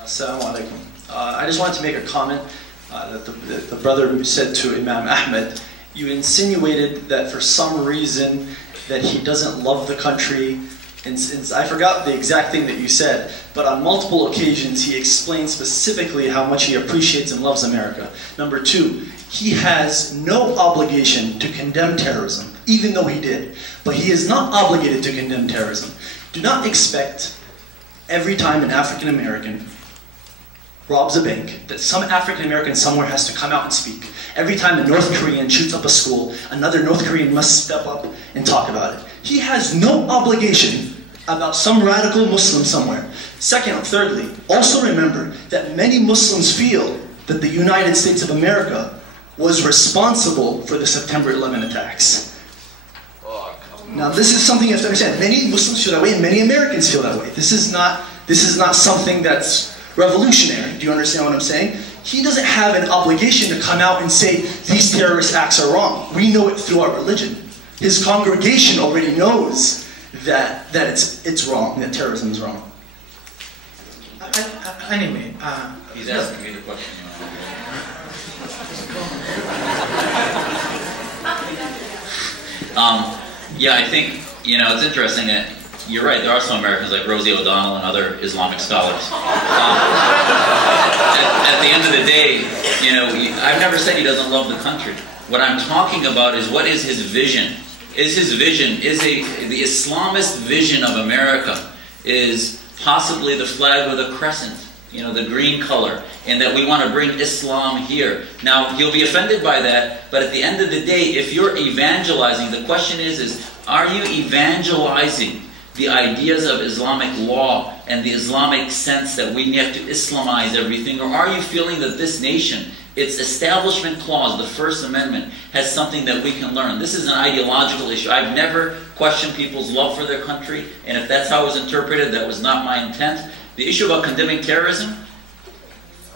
Assalamu alaikum. I just wanted to make a comment that the brother who said to Imam Ahmad, you insinuated that for some reason that he doesn't love the country. And I forgot the exact thing that you said, but on multiple occasions he explained specifically how much he appreciates and loves America. Number two, he has no obligation to condemn terrorism, even though he did. But he is not obligated to condemn terrorism. Do not expect every time an African American robs a bank that some African American somewhere has to come out and speak. Every time a North Korean shoots up a school, another North Korean must step up and talk about it. He has no obligation about some radical Muslim somewhere. Second, thirdly, also remember that many Muslims feel that the United States of America was responsible for the September 11 attacks. Now this is something you have to understand. Many Muslims feel that way and many Americans feel that way. This is not something that's revolutionary. Do you understand what I'm saying? He doesn't have an obligation to come out and say these terrorist acts are wrong. We know it through our religion. His congregation already knows that it's wrong, that terrorism is wrong. Anyway, he's asking me the question. Yeah, I think You know, it's interesting that you're right, there are some Americans like Rosie O'Donnell and other Islamic scholars. At the end of the day, you know, I've never said he doesn't love the country. What I'm talking about is what is his vision. The Islamist vision of America is possibly the flag with a crescent, you know, the green color, and that we want to bring Islam here. Now, you'll be offended by that, but at the end of the day, if you're evangelizing, the question is are you evangelizing the ideas of Islamic law and the Islamic sense that we have to Islamize everything, or are you feeling that this nation, its establishment clause, the First Amendment, has something that we can learn? This is an ideological issue. I've never questioned people's love for their country, and if that's how it was interpreted, that was not my intent. The issue about condemning terrorism,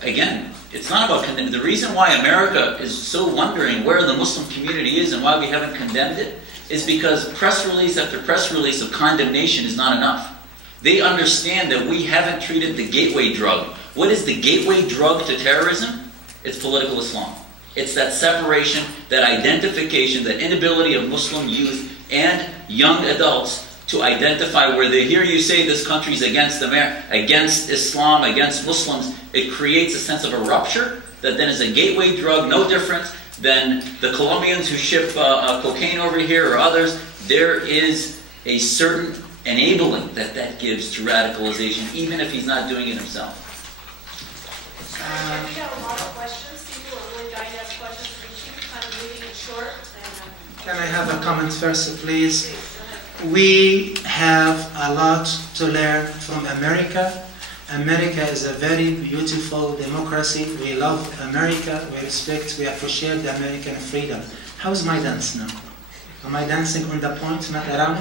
again, it's not about condemning. The reason why America is so wondering where the Muslim community is and why we haven't condemned it is because press release after press release of condemnation is not enough. They understand that we haven't treated the gateway drug. What is the gateway drug to terrorism? It's political Islam. It's that separation, that identification, that inability of Muslim youth and young adults to identify where they hear you say this country's against against Islam, against Muslims. It creates a sense of a rupture that then is a gateway drug, no different than the Colombians who ship cocaine over here or others. There is a certain enabling that gives to radicalization, even if he's not doing it himself. We have a lot of questions. People are really dying to ask questions. We keep kind of moving it short. Can I have a comment first, please? We have a lot to learn from America. America is a very beautiful democracy. We love America, we respect, we appreciate the American freedom. How's my dance now? Am I dancing on the point, not around?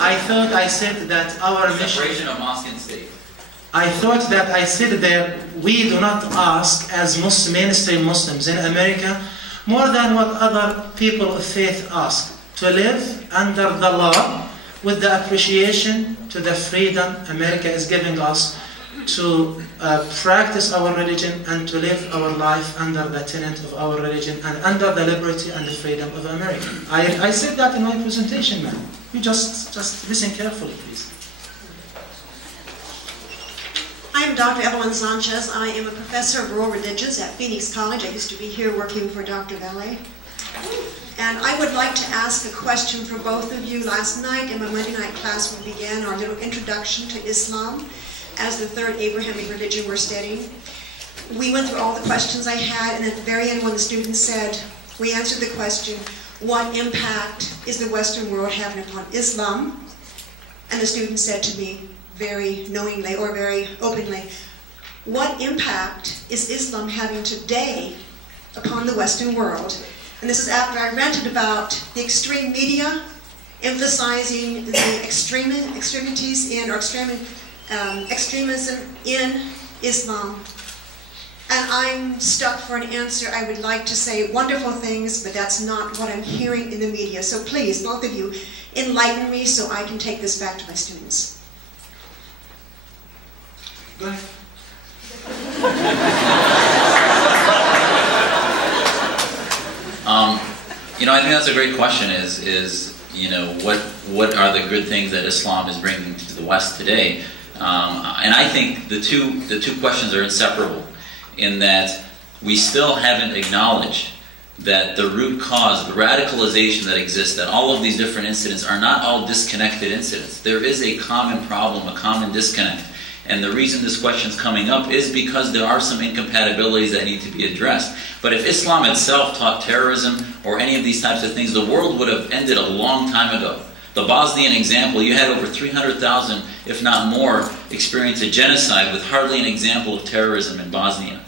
I thought I said that our mission... Separation of mosque and state. I thought that I said that we do not ask as mainstream Muslims in America more than what other people of faith ask. To live under the law with the appreciation to the freedom America is giving us to practice our religion and to live our life under the tenet of our religion and under the liberty and the freedom of America. I said that in my presentation, man. You just listen carefully, please. I'm Dr. Evelyn Sanchez. I am a professor of rural religions at Phoenix College. I used to be here working for Dr. Valle. And I would like to ask a question for both of you. Last night in my Monday night class we began our little introduction to Islam as the third Abrahamic religion we're studying. We went through all the questions I had, and at the very end when the students said, we answered the question, what impact is the Western world having upon Islam? And the student said to me very knowingly or very openly, what impact is Islam having today upon the Western world? And this is after I ranted about the extreme media emphasizing the extremities in, or extremism in Islam. And I'm stuck for an answer. I would like to say wonderful things, but that's not what I'm hearing in the media. So please, both of you, enlighten me so I can take this back to my students. Go ahead. You know, I think that's a great question. Is you know, what are the good things that Islam is bringing to the West today? And I think the two questions are inseparable, in that we still haven't acknowledged that the root cause, the radicalization that exists, that all of these different incidents are not all disconnected incidents. There is a common problem, a common disconnect. And the reason this question is coming up is because there are some incompatibilities that need to be addressed. But if Islam itself taught terrorism or any of these types of things, the world would have ended a long time ago. The Bosnian example, you had over 300,000, if not more, experience a genocide with hardly an example of terrorism in Bosnia.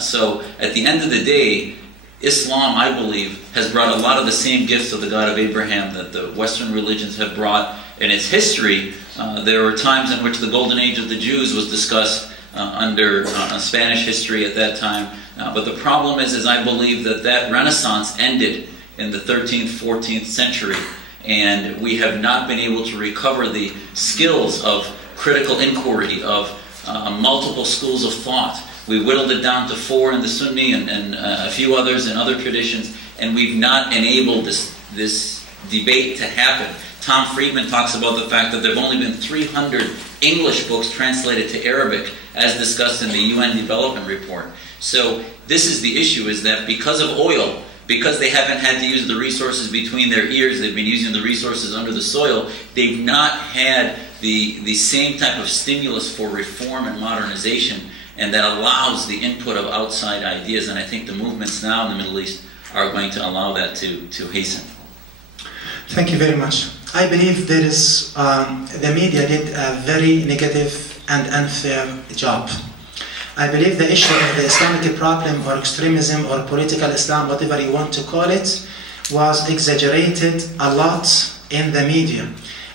So at the end of the day, Islam, I believe, has brought a lot of the same gifts of the God of Abraham that the Western religions have brought. In its history, there were times in which the golden age of the Jews was discussed under Spanish history at that time. But the problem is I believe that Renaissance ended in the 13th, 14th century. And we have not been able to recover the skills of critical inquiry, of multiple schools of thought. We whittled it down to 4 in the Sunni and a few others in other traditions, and we've not enabled this debate to happen, Tom Friedman talks about the fact that there have only been 300 English books translated to Arabic, as discussed in the UN Development Report. So this is the issue, is that because of oil, because they haven't had to use the resources between their ears, they've been using the resources under the soil, they've not had the same type of stimulus for reform and modernization, and that allows the input of outside ideas. And I think the movements now in the Middle East are going to allow that to hasten. Thank you very much. I believe there is, the media did a very negative and unfair job. I believe the issue of the Islamic problem or extremism or political Islam, whatever you want to call it, was exaggerated a lot in the media.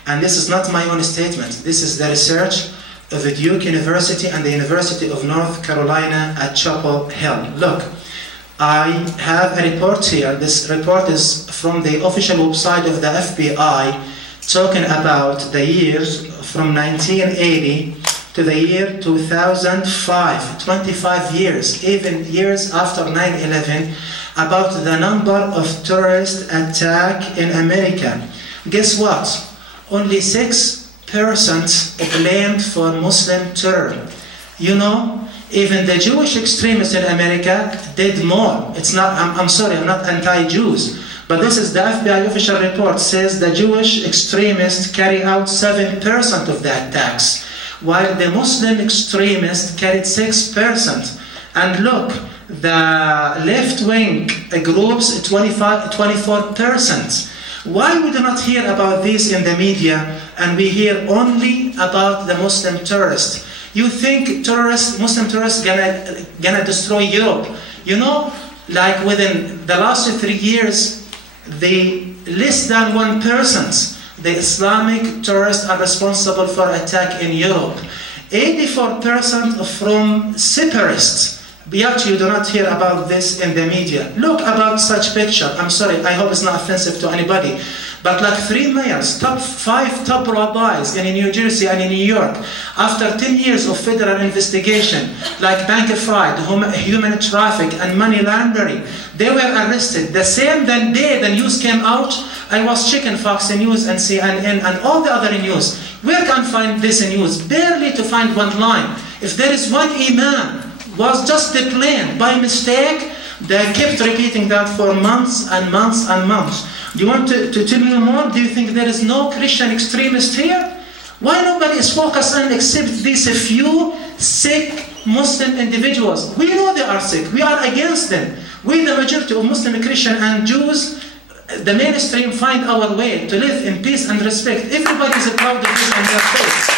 And this is not my own statement. This is the research of the Duke University and the University of North Carolina at Chapel Hill. Look, I have a report here. This report is from the official website of the FBI, talking about the years from 1980 to the year 2005, 25 years, even years after 9/11, about the number of terrorist attacks in America. Guess what? Only 6% blamed for Muslim terror. You know, even the Jewish extremists in America did more. It's not, I'm sorry, I'm not anti-Jews, but this is the FBI official report, says the Jewish extremists carry out 7% of the attacks, while the Muslim extremists carried 6%. And look, the left-wing groups, 24%. Why we do not hear about this in the media, and we hear only about the Muslim terrorists? You think Muslim terrorists gonna destroy Europe? You know, like within the last 3 years, the less than 1%, the Islamic terrorists are responsible for attack in Europe. 84% from separatists. Yet you do not hear about this in the media. Look about such picture. I'm sorry, I hope it's not offensive to anybody. But like 3 mayors, 5 top rabbis in New Jersey and in New York, after 10 years of federal investigation, like bank fraud, human traffic, and money laundering, they were arrested. The same day the news came out, I was checking Fox News and CNN and all the other news. Where can I find this news? Barely to find one line. If there is one imam was just plain by mistake, they kept repeating that for months and months and months. Do you want to tell me more? Do you think there is no Christian extremist here? Why nobody is focused on except these few sick Muslim individuals? We know they are sick. We are against them. We, the majority of Muslim, Christian, and Jews, the mainstream, find our way to live in peace and respect. Everybody is proud of this on their face.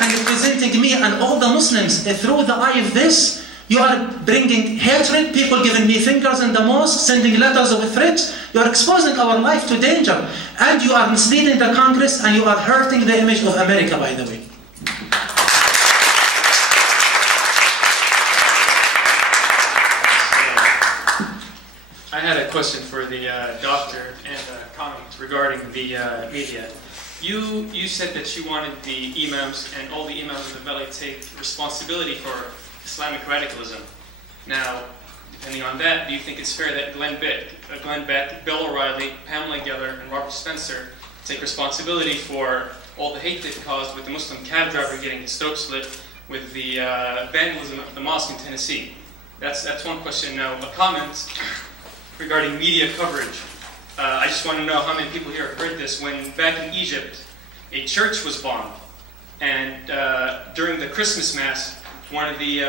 And representing me and all the Muslims through the eye of this, you are bringing hatred, people giving me fingers in the mosque, sending letters of threats. You are exposing our life to danger, and you are misleading the Congress, and you are hurting the image of America, by the way. I had a question for the doctor and a comment regarding the media. You said that you wanted the imams and all the imams of the Valley to take responsibility for Islamic radicalism. Now, depending on that, do you think it's fair that Glenn Beck, Bill O'Reilly, Pamela Geller, and Robert Spencer take responsibility for all the hate they've caused with the Muslim cab driver getting his throat slit, with the vandalism of the mosque in Tennessee? That's one question. Now, a comment regarding media coverage. I just want to know how many people here have heard this. When back in Egypt, a church was bombed, and during the Christmas Mass, one of the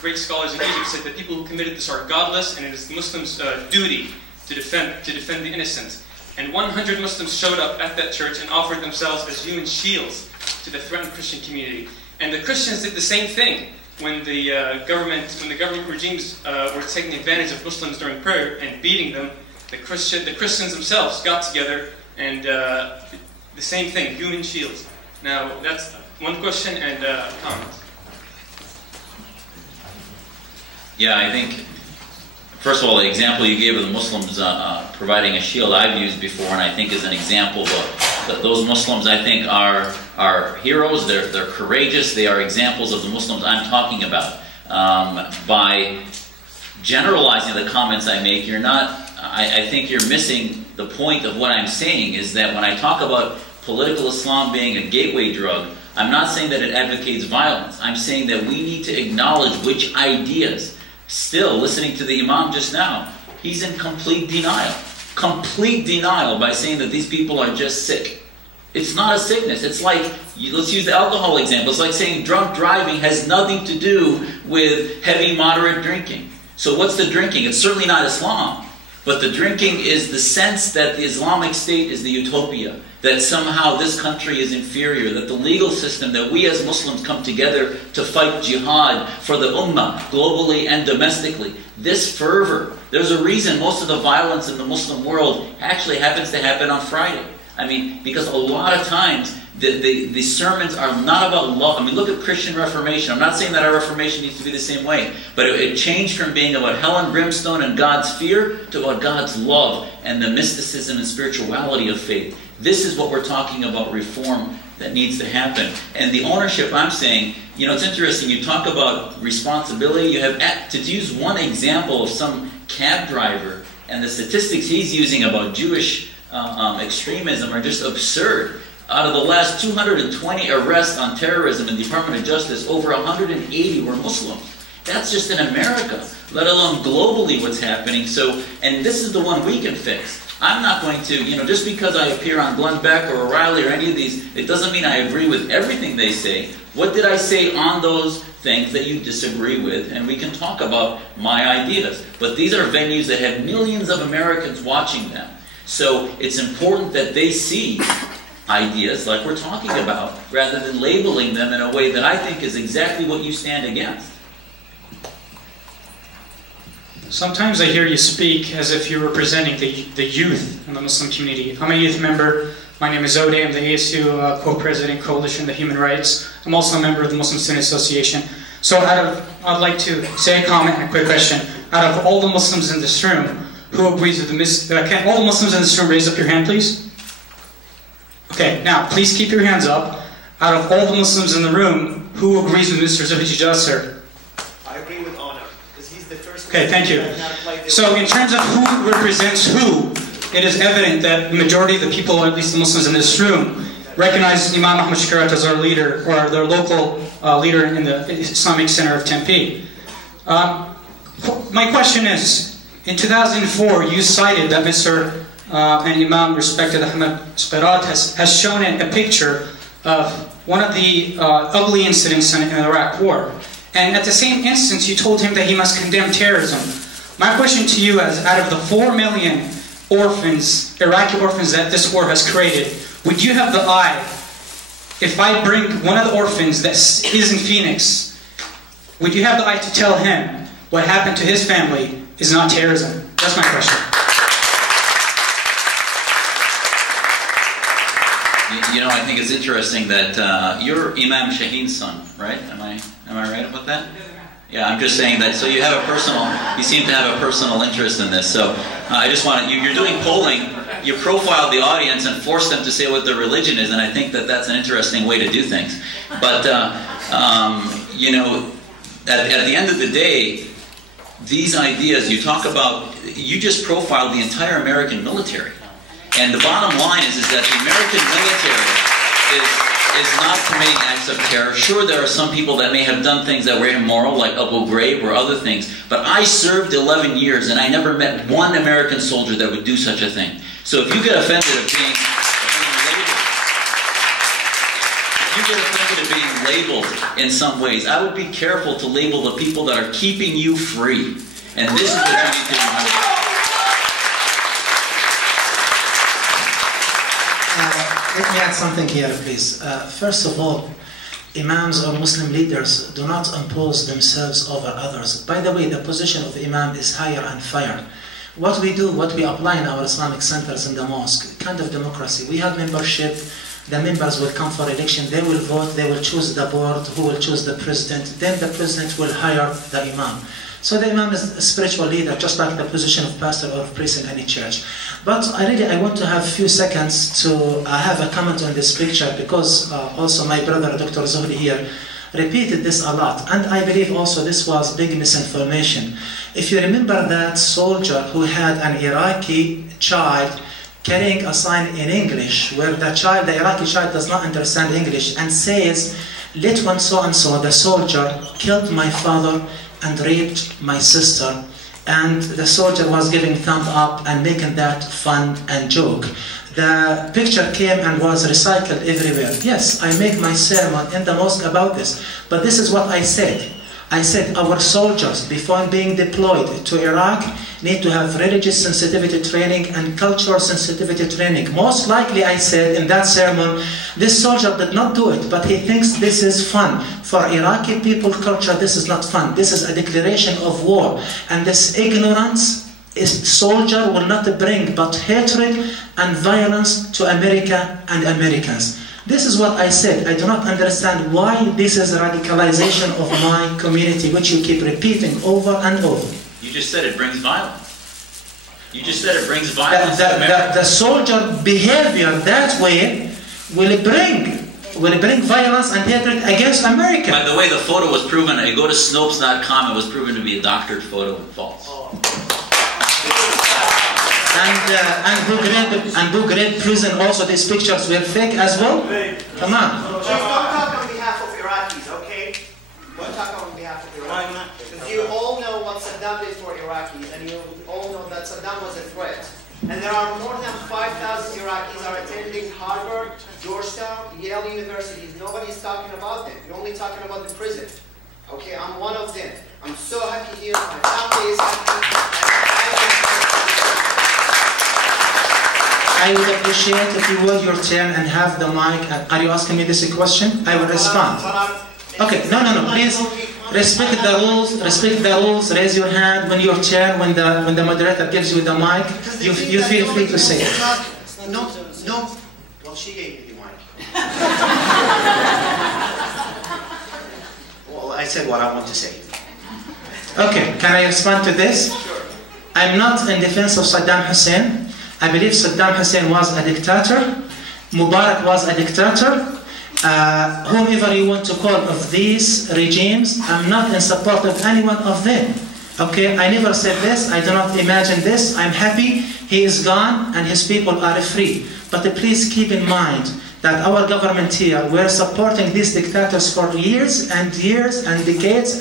great scholars in Egypt said that people who committed this are godless, and it is the Muslims' duty to defend the innocent. And 100 Muslims showed up at that church and offered themselves as human shields to the threatened Christian community. And the Christians did the same thing when the government regimes were taking advantage of Muslims during prayer and beating them. The Christians themselves got together and the same thing, human shields. Now, that's one question and a comment. Yeah, I think, first of all, the example you gave of the Muslims providing a shield I've used before, and I think is an example of those Muslims, I think, are heroes. They're courageous. They are examples of the Muslims I'm talking about. By generalizing the comments I make, you're not I think you're missing the point of what I'm saying, is that when I talk about political Islam being a gateway drug, I'm not saying that it advocates violence. I'm saying that we need to acknowledge which ideas. Still, listening to the Imam just now, he's in complete denial. Complete denial by saying that these people are just sick. It's not a sickness. It's like, let's use the alcohol example. It's like saying drunk driving has nothing to do with heavy, moderate drinking. So what's the drinking? It's certainly not Islam. But the drinking is the sense that the Islamic State is the utopia, that somehow this country is inferior, that the legal system, that we as Muslims come together to fight jihad for the ummah, globally and domestically. This fervor, there's a reason most of the violence in the Muslim world actually happens to happen on Friday. I mean, because a lot of times the sermons are not about love. I mean, look at Christian Reformation. I'm not saying that our Reformation needs to be the same way, but it changed from being about hell and brimstone and God's fear to about God's love and the mysticism and spirituality of faith. This is what we're talking about, reform that needs to happen. And the ownership, I'm saying, you know, it's interesting. You talk about responsibility. You have, to use one example of some cab driver, and the statistics he's using about Jewish extremism are just absurd. Out of the last 220 arrests on terrorism in the Department of Justice, over 180 were Muslims. That's just in America, let alone globally what's happening. So, and this is the one we can fix. I'm not going to, you know, just because I appear on Glenn Beck or O'Reilly or any of these, it doesn't mean I agree with everything they say. What did I say on those things that you disagree with? And we can talk about my ideas. But these are venues that have millions of Americans watching them. So it's important that they see ideas like we're talking about, rather than labeling them in a way that I think is exactly what you stand against. Sometimes I hear you speak as if you're representing the youth in the Muslim community. I'm a youth member. My name is Zuhdi. I'm the ASU co-president, Coalition of the Human Rights. I'm also a member of the Muslim Student Association. So I'd like to say a comment and a quick question. Out of all the Muslims in this room, who agrees with the can all the Muslims in this room raise up your hand, please? Okay, now please keep your hands up. Out of all the Muslims in the room, who agrees with Mr. Zuhdi Jasser? I agree with Honor, because he's the first. Okay, thank you. So in terms of who represents who, it is evident that the majority of the people, or at least the Muslims in this room, recognize Imam Ahmad Shqeirat as our leader, or their local leader in the Islamic Center of Tempe. My question is, in 2004, you cited that Mr. and Imam, respected Ahmad Shqeirat, has shown a picture of one of the ugly incidents in the Iraq War. And at the same instance, you told him that he must condemn terrorism. My question to you is, out of the 4 million orphans, Iraqi orphans that this war has created, would you have the eye, if I bring one of the orphans that is in Phoenix, would you have the eye to tell him what happened to his family is not terrorism? That's my question. You know, I think it's interesting that you're Imam Shaheen's son, right? Am I right about that? Yeah, I'm just saying that. So you have a personal, you seem to have a personal interest in this. So I just want to, you're doing polling, you profile the audience and force them to say what their religion is, and I think that that's an interesting way to do things. But, you know, at the end of the day, these ideas you talk about, you just profiled the entire American military. And the bottom line is that the American military is not committing acts of terror. Sure, there are some people that may have done things that were immoral, like Abu Ghraib or other things, but I served 11 years and I never met one American soldier that would do such a thing. So if you get offended of being labeled in some ways, I would be careful to label the people that are keeping you free. And this is what you need to remember. Let me add something here, please. First of all, imams or Muslim leaders do not impose themselves over others. By the way, the position of the imam is higher and higher. What we do, what we apply in our Islamic centers in the mosque, kind of democracy. We have membership. The members will come for election. They will vote. They will choose the board, who will choose the president. Then the president will hire the imam. So the imam is a spiritual leader, just like the position of pastor or of priest in any church. But I want to have a few seconds to have a comment on this picture, because also my brother, Dr. Zuhdi here, repeated this a lot, and I believe also this was big misinformation. If you remember that soldier who had an Iraqi child carrying a sign in English, where the Iraqi child does not understand English, and says, "Let one so-and-so, the soldier, killed my father and raped my sister," and the soldier was giving thumb up and making that fun and joke. The picture came and was recycled everywhere. Yes, I make my sermon in the mosque about this, but this is what I said. I said our soldiers, before being deployed to Iraq, need to have religious sensitivity training and cultural sensitivity training. Most likely, I said in that sermon, this soldier did not do it, but he thinks this is fun. For Iraqi people culture, this is not fun. This is a declaration of war. And this ignorance, soldier will not bring but hatred and violence to America and Americans. This is what I said. I do not understand why this is a radicalization of my community, which you keep repeating over and over. You just said it brings violence. You just said it brings violence to America. The soldier behavior that way will bring violence and hatred against America. By the way, the photo was proven, you go to Snopes.com, it was proven to be a doctored photo and false. And who grade prison also these pictures were fake as well? Come on. Don't talk on behalf of Iraqis, okay? Don't talk on behalf of Iraqis. Because you all know what Saddam did for Iraqis, and you all know that Saddam was a threat. And there are more than 5,000 Iraqis are attending Harvard, Georgetown, Yale universities. Nobody's talking about them. You're only talking about the prison. Okay, I'm one of them. I'm so happy here. My family is happy. I would appreciate if you would your turn and have the mic. Are you asking me this question? I will respond. Okay, no, please respect the rules. Respect the rules. Raise your hand when your turn. When the moderator gives you the mic, you feel free to say it. No. Well, she gave me the mic. Well, I said what I want to say. Okay, can I respond to this? Sure. I'm not in defense of Saddam Hussein. I believe Saddam Hussein was a dictator. Mubarak was a dictator. Whomever you want to call of these regimes, I'm not in support of any one of them. Okay, I never said this. I do not imagine this. I'm happy he is gone and his people are free. But please keep in mind that our government here, we're supporting these dictators for years and years and decades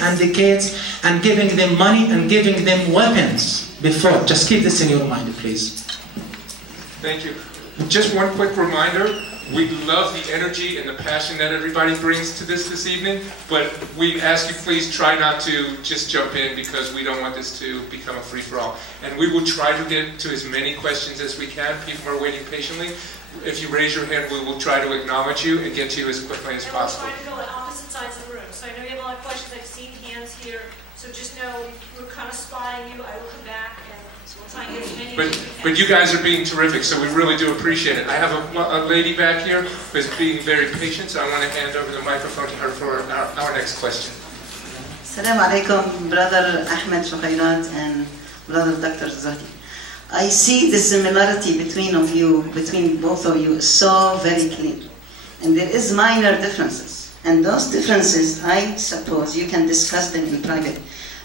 and giving them money and giving them weapons before. Just keep this in your mind, please. Thank you. Just one quick reminder, we love the energy and the passion that everybody brings to this evening, but we ask you please try not to just jump in because we don't want this to become a free-for-all. And we will try to get to as many questions as we can. People are waiting patiently. If you raise your hand, we will try to acknowledge you and get to you as quickly as possible. And we're trying to go on opposite sides of the room. So I know you have a lot of questions. I've seen hands here. So just know we're kind of spying you. I will come back and we'll try and get as many as we can. But you guys are being terrific, so we really do appreciate it. I have a lady back here who is being very patient, so I want to hand over the microphone to her for our next question. Assalamu alaikum, Brother Ahmad Shqeirat and Brother Dr. Zuhdi. I see the similarity between both of you is so very clear. And there is minor differences. And those differences, I suppose, you can discuss them in private.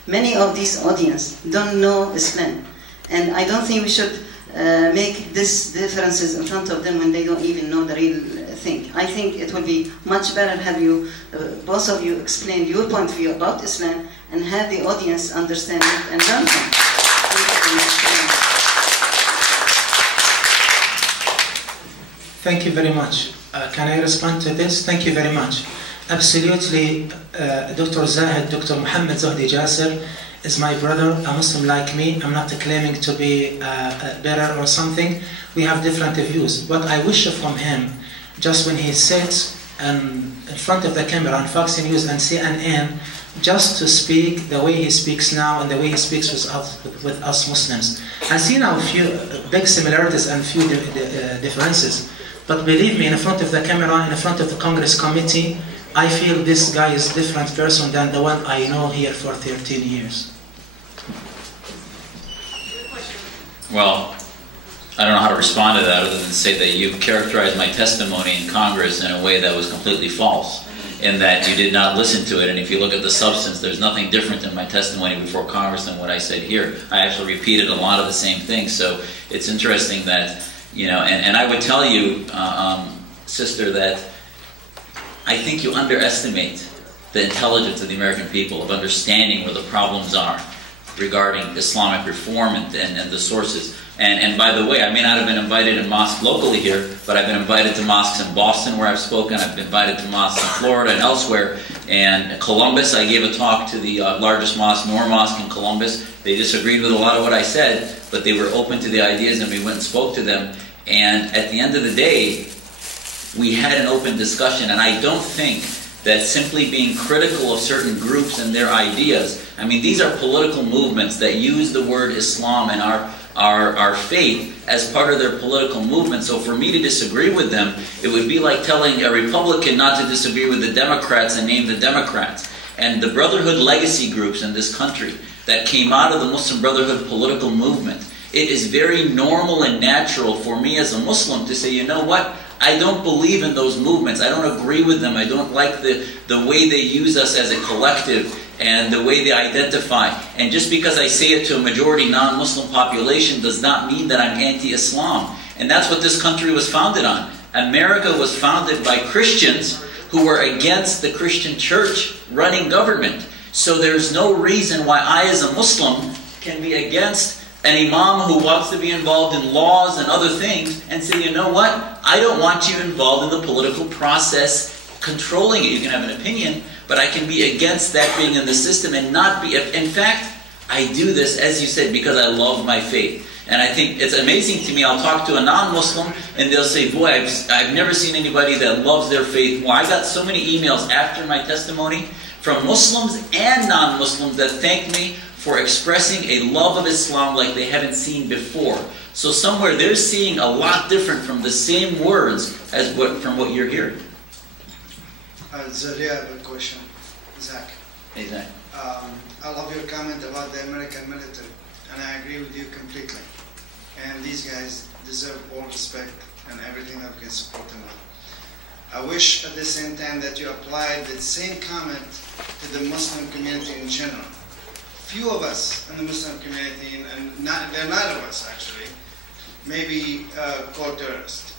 Many of these audience don't know Islam. And I don't think we should make these differences in front of them when they don't even know the real thing. I think it would be much better have you, both of you, explain your point of view about Islam and have the audience understand it and learn from it. Thank you very much. Can I respond to this? Thank you very much. Absolutely, Dr. Zahid, Dr. Muhammad Zuhdi Jasser is my brother, a Muslim like me. I'm not claiming to be better or something. We have different views. What I wish from him, just when he sits in front of the camera on Fox News and CNN, just to speak the way he speaks now and the way he speaks with us Muslims. I see now a few big similarities and few differences. But believe me, in front of the camera, in front of the Congress committee, I feel this guy is a different person than the one I know here for 13 years. Well, I don't know how to respond to that other than say that you've characterized my testimony in Congress in a way that was completely false. in that you did not listen to it. And if you look at the substance, there's nothing different in my testimony before Congress than what I said here. I actually repeated a lot of the same things. So it's interesting that, you know, and I would tell you, sister, that I think you underestimate the intelligence of the American people of understanding where the problems are regarding Islamic reform and the sources. And by the way, I may not have been invited in mosques locally here, but I've been invited to mosques in Boston where I've spoken. I've been invited to mosques in Florida and elsewhere. And Columbus, I gave a talk to the largest mosque, Noor Mosque in Columbus. They disagreed with a lot of what I said, but they were open to the ideas and we went and spoke to them. And at the end of the day, we had an open discussion. And I don't think that simply being critical of certain groups and their ideas, I mean, these are political movements that use the word Islam and our faith as part of their political movement. So for me to disagree with them, it would be like telling a Republican not to disagree with the Democrats and name the Democrats. And the Brotherhood legacy groups in this country that came out of the Muslim Brotherhood political movement, it is very normal and natural for me as a Muslim to say, you know what? I don't believe in those movements. I don't agree with them. I don't like the way they use us as a collective and the way they identify. And just because I say it to a majority non-Muslim population does not mean that I'm anti-Islam. And that's what this country was founded on. America was founded by Christians who were against the Christian church running government. So there's no reason why I as a Muslim can be against an imam who wants to be involved in laws and other things and say, you know what, I don't want you involved in the political process controlling it. You can have an opinion, but I can be against that being in the system and not be. In fact, I do this, as you said, because I love my faith. And I think it's amazing to me, I'll talk to a non-Muslim and they'll say, boy, I've never seen anybody that loves their faith more. I got so many emails after my testimony from Muslims and non-Muslims that thanked me for expressing a love of Islam like they haven't seen before. So somewhere they're seeing a lot different from the same words as from what you're hearing. Zuhdi, I have a question. Zach. Hey, Zach. I love your comment about the American military, and I agree with you completely. And these guys deserve all respect and everything that we can support them with. I wish at the same time that you applied the same comment to the Muslim community in general. Few of us in the Muslim community, and there are none of us actually, maybe called terrorists,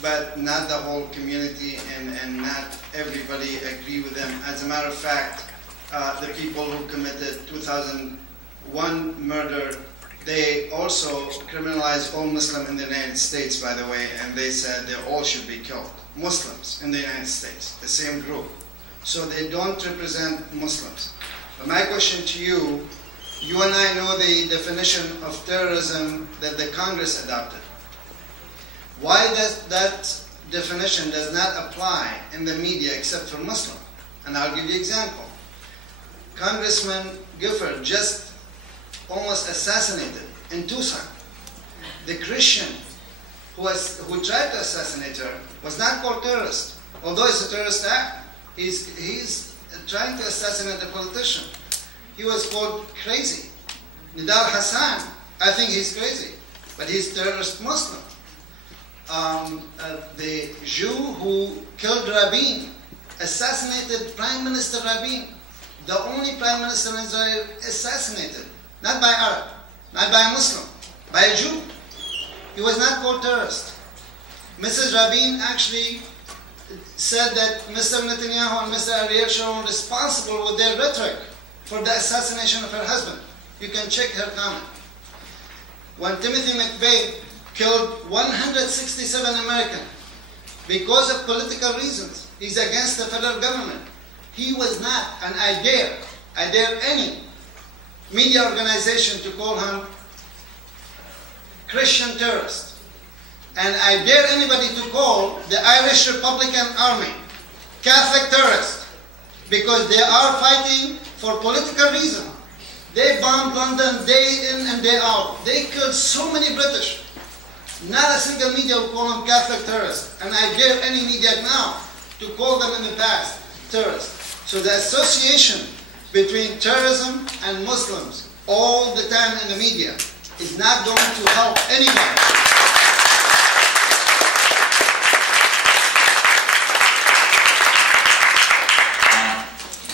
but not the whole community, and not everybody agree with them. As a matter of fact, the people who committed 2001 murder, they also criminalized all Muslims in the United States, by the way, and they said they all should be killed. Muslims in the United States, the same group. So they don't represent Muslims. But my question to you, you and I know the definition of terrorism that the Congress adopted. Why that definition does not apply in the media except for Muslim? And I'll give you an example. Congressman Gifford just almost assassinated in Tucson. The Christian who tried to assassinate her was not called terrorist, although it's a terrorist act. He's trying to assassinate a politician. He was called crazy. Nidal Hassan, I think he's crazy, but he's terrorist Muslim. The Jew who killed Rabin, assassinated Prime Minister Rabin, the only Prime Minister in Israel assassinated, not by Arab, not by a Muslim, by a Jew. He was not called terrorist. Mrs. Rabin actually said that Mr. Netanyahu and Mr. Ariel Sharon were responsible with their rhetoric for the assassination of her husband. You can check her comment. When Timothy McVeigh killed 167 Americans because of political reasons, he's against the federal government. He was not, and I dare any media organization to call him Christian terrorist. And I dare anybody to call the Irish Republican Army Catholic terrorist, because they are fighting for political reasons. They bombed London day in and day out. They killed so many British. Not a single media will call them Catholic terrorists. And I dare any media now to call them in the past terrorists. So the association between terrorism and Muslims all the time in the media is not going to help anybody.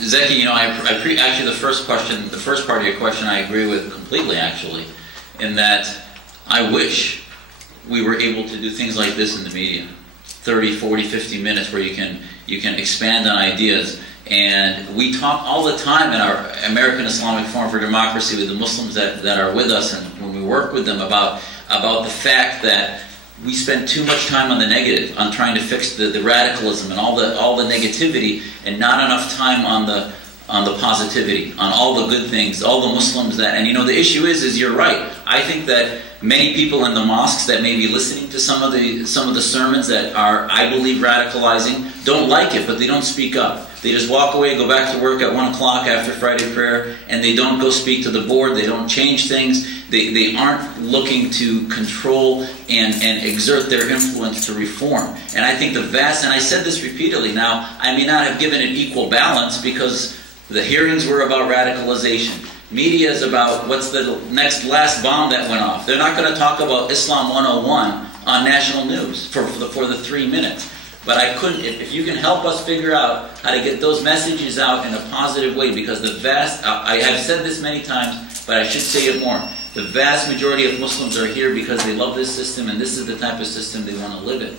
Zeki, you know, actually the first part of your question, I agree with completely, actually, in that I wish we were able to do things like this in the media, 30, 40, 50 minutes, where you can expand on ideas. And we talk all the time in our American Islamic Forum for Democracy with the Muslims that are with us, and when we work with them about the fact that we spend too much time on the negative, on trying to fix the radicalism and all the negativity, and not enough time on the positivity, on all the good things, all the Muslims that, and you know, the issue is you're right. I think that many people in the mosques that may be listening to some of the sermons that are, I believe, radicalizing, don't like it, but they don't speak up. They just walk away, go back to work at 1 o'clock after Friday prayer, and they don't go speak to the board, they don't change things, they aren't looking to control and exert their influence to reform. And I think and I said this repeatedly, now, I may not have given it equal balance because the hearings were about radicalization. Media is about what's the last bomb that went off. They're not going to talk about Islam 101 on national news for the 3 minutes. But I couldn't, if you can help us figure out how to get those messages out in a positive way, because I have said this many times, but I should say it more. The vast majority of Muslims are here because they love this system, and this is the type of system they want to live in.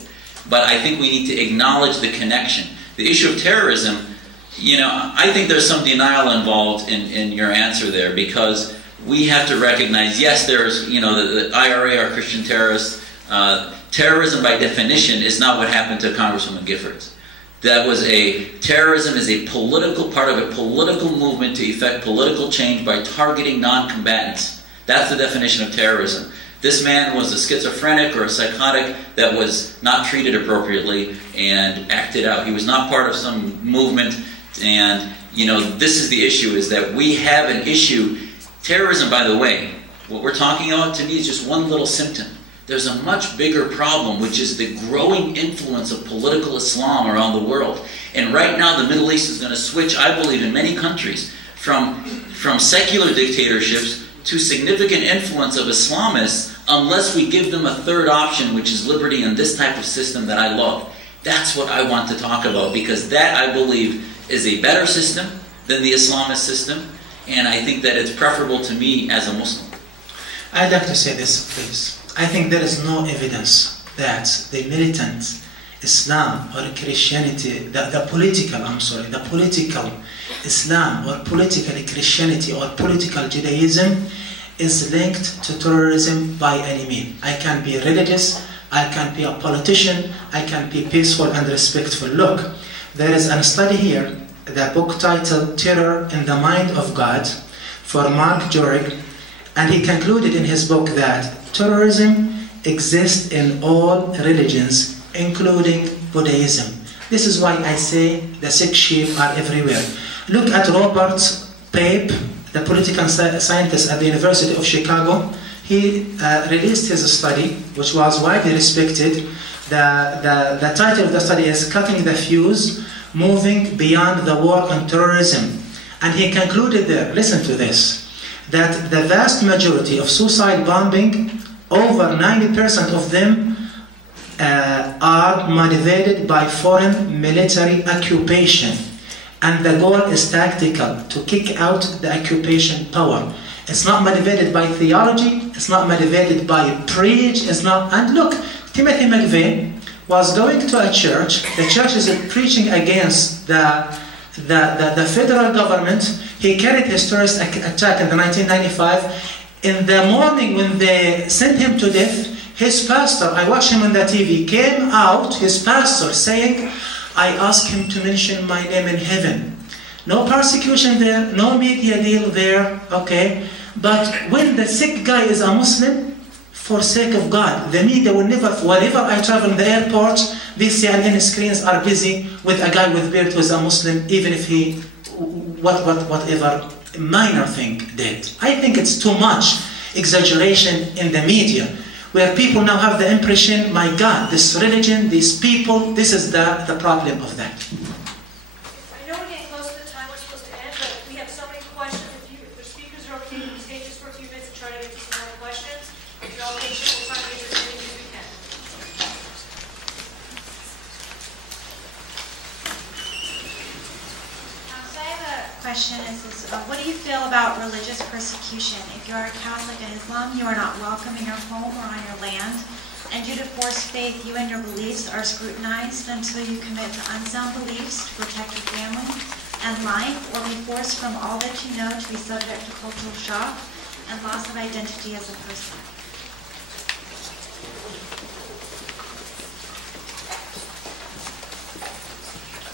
But I think we need to acknowledge the connection. The issue of terrorism, you know, I think there's some denial involved in your answer there, because we have to recognize, yes, there's, you know, the IRA are Christian terrorists. Terrorism, by definition, is not what happened to Congresswoman Giffords. Terrorism is a political part of a political movement to effect political change by targeting non-combatants. That's the definition of terrorism. This man was a schizophrenic or a psychotic that was not treated appropriately and acted out. He was not part of some movement, and, you know, this is the issue, is that we have an issue. Terrorism, by the way, what we're talking about, to me, is just one little symptom. There's a much bigger problem, which is the growing influence of political Islam around the world. And right now, the Middle East is going to switch, I believe, in many countries, from secular dictatorships to significant influence of Islamists, unless we give them a third option, which is liberty and this type of system that I love. That's what I want to talk about, because that, I believe, is a better system than the Islamist system, and I think that it's preferable to me as a Muslim. I'd like to say this, please. I think there is no evidence that the militant Islam or Christianity, the political Islam or political Christianity or political Judaism is linked to terrorism by any means. I can be religious, I can be a politician, I can be peaceful and respectful. Look, there is a study here, the book titled Terror in the Mind of God, for Mark Jurig, and he concluded in his book that terrorism exists in all religions, including Buddhism. This is why I say the sick sheep are everywhere. Look at Robert Pape, the political scientist at the University of Chicago. He released his study, which was widely respected. The title of the study is Cutting the Fuse, Moving Beyond the War on Terrorism. And he concluded there, listen to this, that the vast majority of suicide bombing, over 90% of them are motivated by foreign military occupation. And the goal is tactical, to kick out the occupation power. It's not motivated by theology, it's not motivated by preach, it's not. And look, Timothy McVeigh was going to a church, the church is preaching against the federal government. He carried his terrorist attack in the 1995. In the morning when they sent him to death, his pastor, I watched him on the TV, came out, his pastor, saying, I asked him to mention my name in heaven. No persecution there, no media deal there, okay? But when the sick guy is a Muslim, for sake of God, the media will never, wherever I travel in the airport, these CNN screens are busy with a guy with beard who is a Muslim, even if he, whatever minor thing did. I think it's too much exaggeration in the media, where people now have the impression, my God, this religion, these people, this is the problem of that. I know we're getting close to the time we're supposed to end, but we have so many questions. If the speakers are okay, we stay just for a few minutes and try to get to some more questions. If you're all patient, we'll try to get to as many as we can. So I have a question is what do you feel about religious persecution? If you are a Catholic in Islam, you are not welcome in your home or on your land. And due to forced faith, you and your beliefs are scrutinized until you commit to unsound beliefs to protect your family and life, or be forced from all that you know to be subject to cultural shock and loss of identity as a person.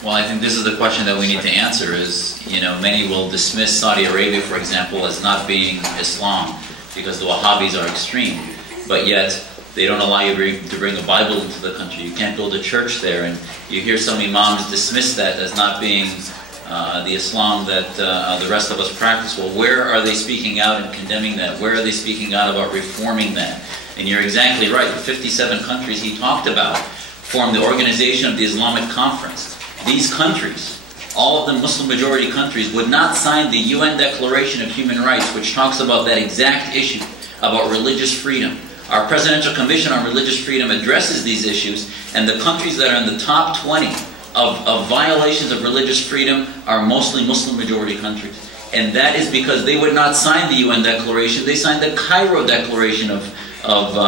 Well, I think this is the question that we need to answer is, you know, many will dismiss Saudi Arabia, for example, as not being Islam because the Wahhabis are extreme, but yet they don't allow you to bring a Bible into the country. You can't go to church there, and you hear some imams dismiss that as not being the Islam that the rest of us practice. Well, where are they speaking out and condemning that? Where are they speaking out about reforming that? And you're exactly right. The 57 countries he talked about form the Organization of the Islamic Conference. These countries, all of them Muslim majority countries, would not sign the UN Declaration of Human Rights, which talks about that exact issue, about religious freedom. Our Presidential Commission on Religious Freedom addresses these issues, and the countries that are in the top 20 of violations of religious freedom are mostly Muslim majority countries. And that is because they would not sign the UN Declaration. They signed the Cairo Declaration of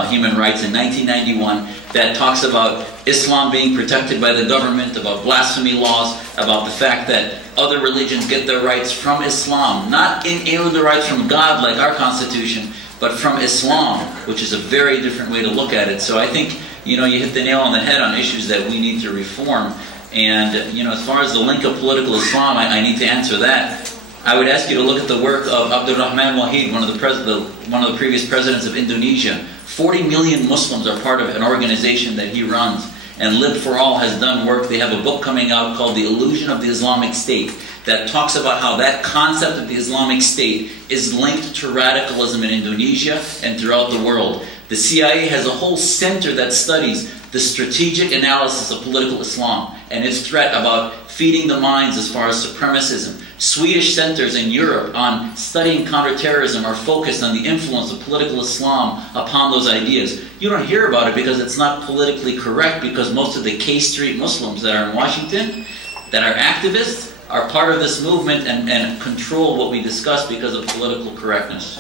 Human Rights in 1991 that talks about Islam being protected by the government, about blasphemy laws, about the fact that other religions get their rights from Islam, not inalienable the rights from God like our Constitution, but from Islam, which is a very different way to look at it. So I think, you know, you hit the nail on the head on issues that we need to reform. And, you know, as far as the link of political Islam, I need to answer that. I would ask you to look at the work of Abdul Rahman Wahid, one of the previous presidents of Indonesia. 40 million Muslims are part of an organization that he runs. And Lib for All has done work. They have a book coming out called The Illusion of the Islamic State that talks about how that concept of the Islamic State is linked to radicalism in Indonesia and throughout the world. The CIA has a whole center that studies the strategic analysis of political Islam and its threat about feeding the minds as far as supremacism. Swedish centers in Europe on studying counterterrorism are focused on the influence of political Islam upon those ideas. You don't hear about it because it's not politically correct, because most of the K Street Muslims that are in Washington, that are activists, are part of this movement and control what we discuss because of political correctness.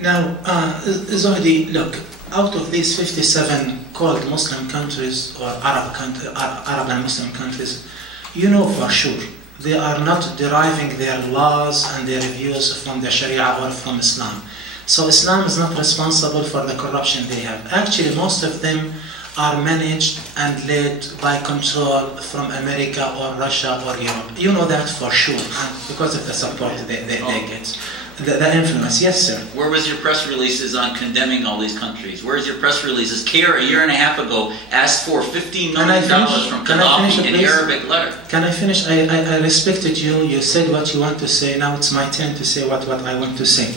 Now, Zuhdi, look, out of these 57 called Muslim countries or Arab and Muslim countries, you know for sure they are not deriving their laws and their views from the Sharia or from Islam. So Islam is not responsible for the corruption they have. Actually, most of them are managed and led by control from America or Russia or Europe. You know that for sure, because of the support they get. The influence, yes sir. Where was your press releases on condemning all these countries? Where's your press releases? CARE, a year and a half ago, asked for $15 million from Gaddafi in Arabic letter. Can I finish? I respected you. You said what you want to say. Now it's my turn to say what I want to say.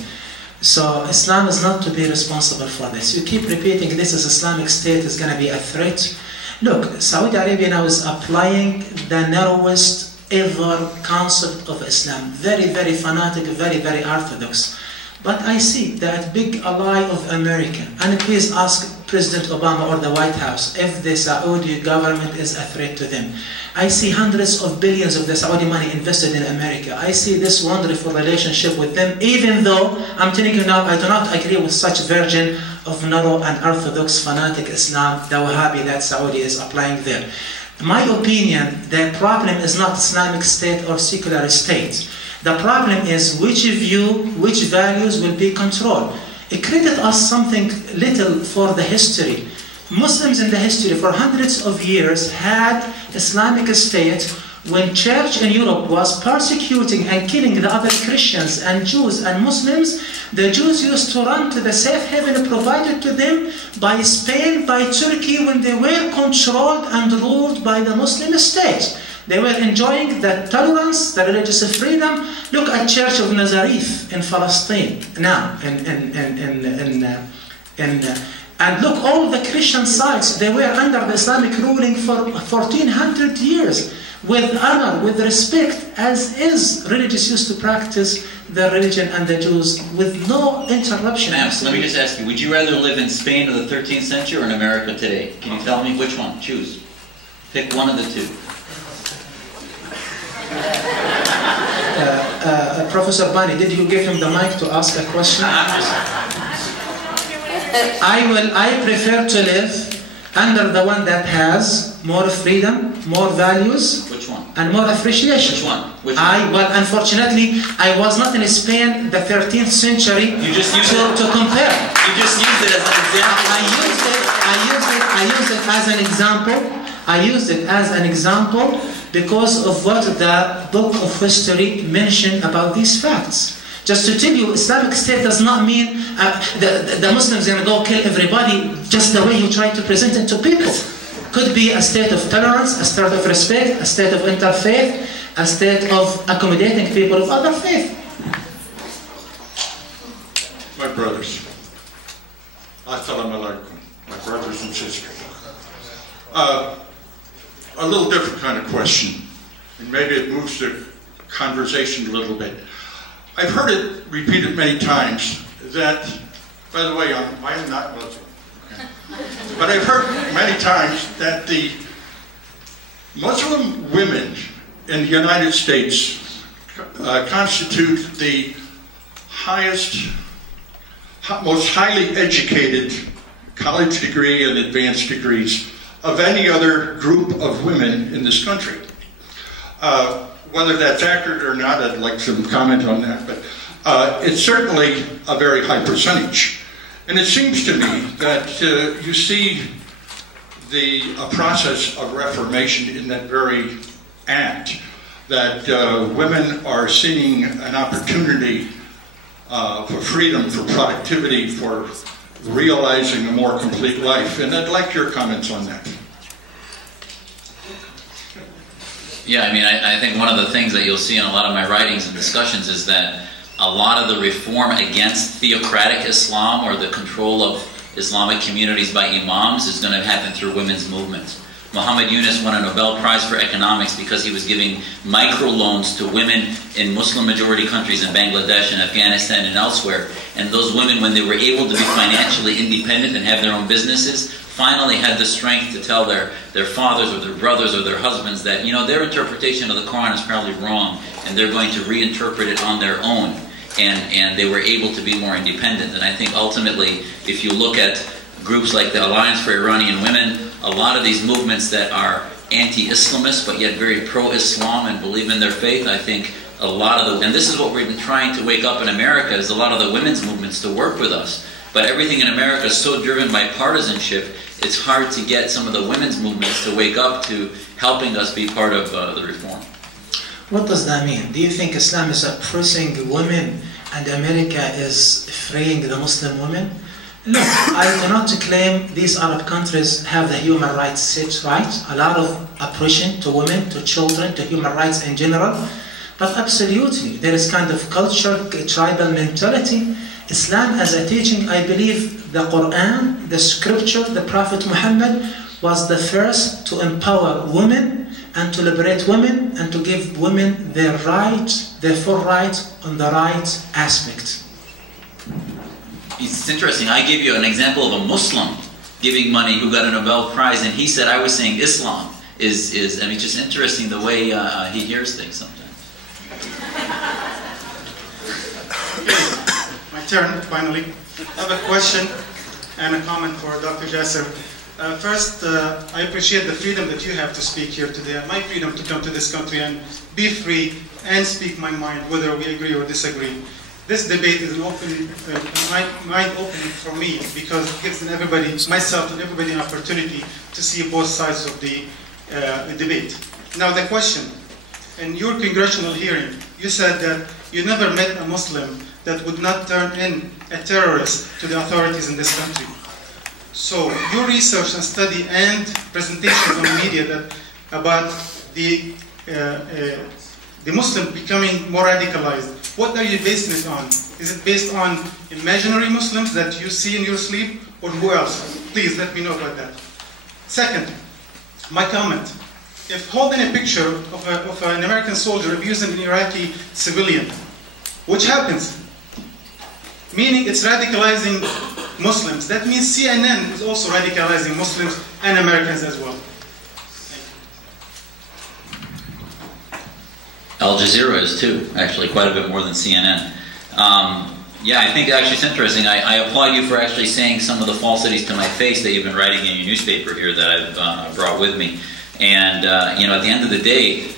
So Islam is not to be responsible for this. You keep repeating this is Islamic State is going to be a threat. Look, Saudi Arabia now is applying the narrowest ever concept of Islam. Very, very fanatic, very, very orthodox. But I see that big ally of America, and please ask President Obama or the White House if the Saudi government is a threat to them. I see hundreds of billions of the Saudi money invested in America. I see this wonderful relationship with them, even though, I'm telling you now, I do not agree with such version of narrow and orthodox fanatic Islam, the Wahhabi that Saudi is applying there. In my opinion, the problem is not Islamic State or secular state. The problem is which view, which values will be controlled. Credit us something little for the history. Muslims in the history for hundreds of years had Islamic State. When church in Europe was persecuting and killing the other Christians and Jews and Muslims, the Jews used to run to the safe haven provided to them by Spain, by Turkey, when they were controlled and ruled by the Muslim state. They were enjoying the tolerance, the religious freedom. Look at Church of Nazareth in Palestine now, and look all the Christian sites. They were under the Islamic ruling for 1400 years. With honor, with respect, as is religious used to practice the religion and the Jews with no interruption. Ma'am, let me just ask you, would you rather live in Spain of the 13th century or in America today? Can you tell me which one? Choose. Pick one of the two. Professor Bani, did you give him the mic to ask a question? I prefer to live under the one that has more freedom, more values, Which one? and more appreciation. Which one? Well, unfortunately, I was not in Spain the 13th century You just used to compare. You just used it as an example. I used it as an example. I used it as an example because of what the book of history mentioned about these facts. Just to tell you, Islamic State does not mean the Muslims are going to go kill everybody just the way you try to present it to people. Could be a state of tolerance, a state of respect, a state of interfaith, a state of accommodating people of other faith. My brothers, assalamu alaikum, my brothers and sisters. A little different kind of question, and maybe it moves the conversation a little bit. I've heard it repeated many times that, by the way, I'm not Muslim, but I've heard many times that the Muslim women in the United States constitute the most highly educated college degree and advanced degrees of any other group of women in this country. Whether that's accurate or not, I'd like some comment on that, but it's certainly a very high percentage. And it seems to me that you see a process of reformation in that very act, that women are seeing an opportunity for freedom, for productivity, for realizing a more complete life. And I'd like your comments on that. Yeah, I mean, I think one of the things that you'll see in a lot of my writings and discussions is that a lot of the reform against theocratic Islam or the control of Islamic communities by imams is going to happen through women's movements. Muhammad Yunus won a Nobel Prize for economics because he was giving microloans to women in Muslim-majority countries in Bangladesh and Afghanistan and elsewhere. And those women, when they were able to be financially independent and have their own businesses, finally had the strength to tell their fathers or their brothers or their husbands that, you know, their interpretation of the Quran is probably wrong, and they're going to reinterpret it on their own. And they were able to be more independent. And I think ultimately, if you look at groups like the Alliance for Iranian Women, a lot of these movements that are anti-Islamist but yet very pro-Islam and believe in their faith, I think a lot of and this is what we've been trying to wake up in America, is a lot of the women's movements to work with us. But everything in America is so driven by partisanship, it's hard to get some of the women's movements to wake up to helping us be part of the reform. What does that mean? Do you think Islam is oppressing women and America is freeing the Muslim women? Look, I do not claim these Arab countries have the human rights set right. A lot of oppression to women, to children, to human rights in general. But absolutely, there is kind of culture, tribal mentality. Islam as a teaching, I believe the Quran, the scripture, the Prophet Muhammad was the first to empower women and to liberate women and to give women their right, their full right on the right aspect. It's interesting. I gave you an example of a Muslim giving money who got a Nobel Prize, and he said I was saying Islam is I mean, just interesting the way he hears things sometimes. My turn, finally. I have a question and a comment for Dr. Jasser. First, I appreciate the freedom that you have to speak here today, and my freedom to come to this country and be free and speak my mind, whether we agree or disagree. This debate is an mind-opening for me because it gives everybody, myself and everybody, an opportunity to see both sides of the debate. Now the question, in your congressional hearing, you said that you never met a Muslim that would not turn in a terrorist to the authorities in this country. So your research and study and presentations on the media about the Muslim becoming more radicalized, what are you basing it on? Is it based on imaginary Muslims that you see in your sleep, or who else? Please let me know about that. Second, my comment. If holding a picture of an American soldier abusing an Iraqi civilian, which happens, meaning it's radicalizing Muslims, that means CNN is also radicalizing Muslims and Americans as well. Al Jazeera is too, actually, quite a bit more than CNN. Yeah, I think actually it's interesting. I applaud you for actually saying some of the falsities to my face that you've been writing in your newspaper here that I've brought with me. And, you know, at the end of the day,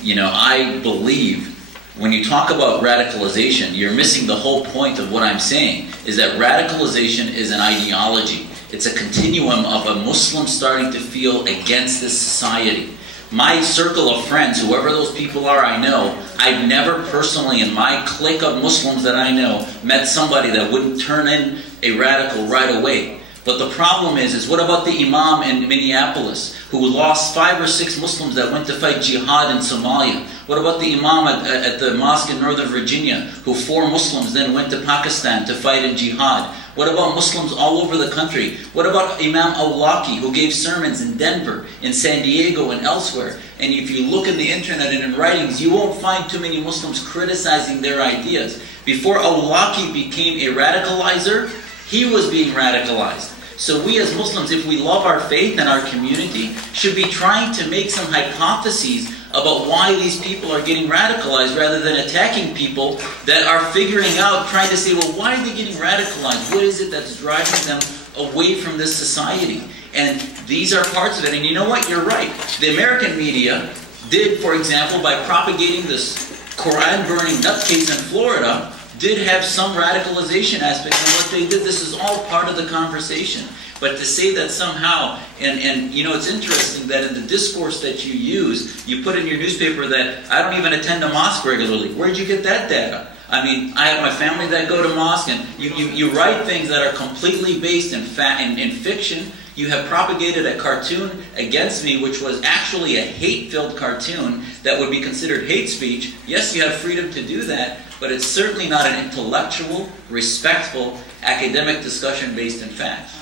you know, I believe when you talk about radicalization, you're missing the whole point of what I'm saying, is that radicalization is an ideology. It's a continuum of a Muslim starting to feel against this society. My circle of friends, whoever those people are I know, I've never personally in my clique of Muslims that I know met somebody that wouldn't turn in a radical right away. But the problem is what about the Imam in Minneapolis who lost 5 or 6 Muslims that went to fight jihad in Somalia? What about the Imam at the mosque in Northern Virginia who 4 Muslims then went to Pakistan to fight in jihad? What about Muslims all over the country? What about Imam al-Awlaki who gave sermons in Denver, in San Diego, and elsewhere? And if you look in the internet and in writings, you won't find too many Muslims criticizing their ideas. Before al-Awlaki became a radicalizer, he was being radicalized. So we as Muslims, if we love our faith and our community, should be trying to make some hypotheses about why these people are getting radicalized rather than attacking people that are figuring out, trying to say, well, why are they getting radicalized? What is it that's driving them away from this society? And these are parts of it. And you know what? You're right. The American media did, for example, by propagating this Quran-burning nutcase in Florida, did have some radicalization aspects in what they did. This is all part of the conversation. But to say that somehow, and you know, it's interesting that in the discourse that you use, you put in your newspaper that I don't even attend a mosque regularly. Where'd you get that data? I mean, I have my family that go to mosque, and you write things that are completely based in fiction. You have propagated a cartoon against me, which was actually a hate-filled cartoon that would be considered hate speech. Yes, you have freedom to do that, but it's certainly not an intellectual, respectful, academic discussion based in facts.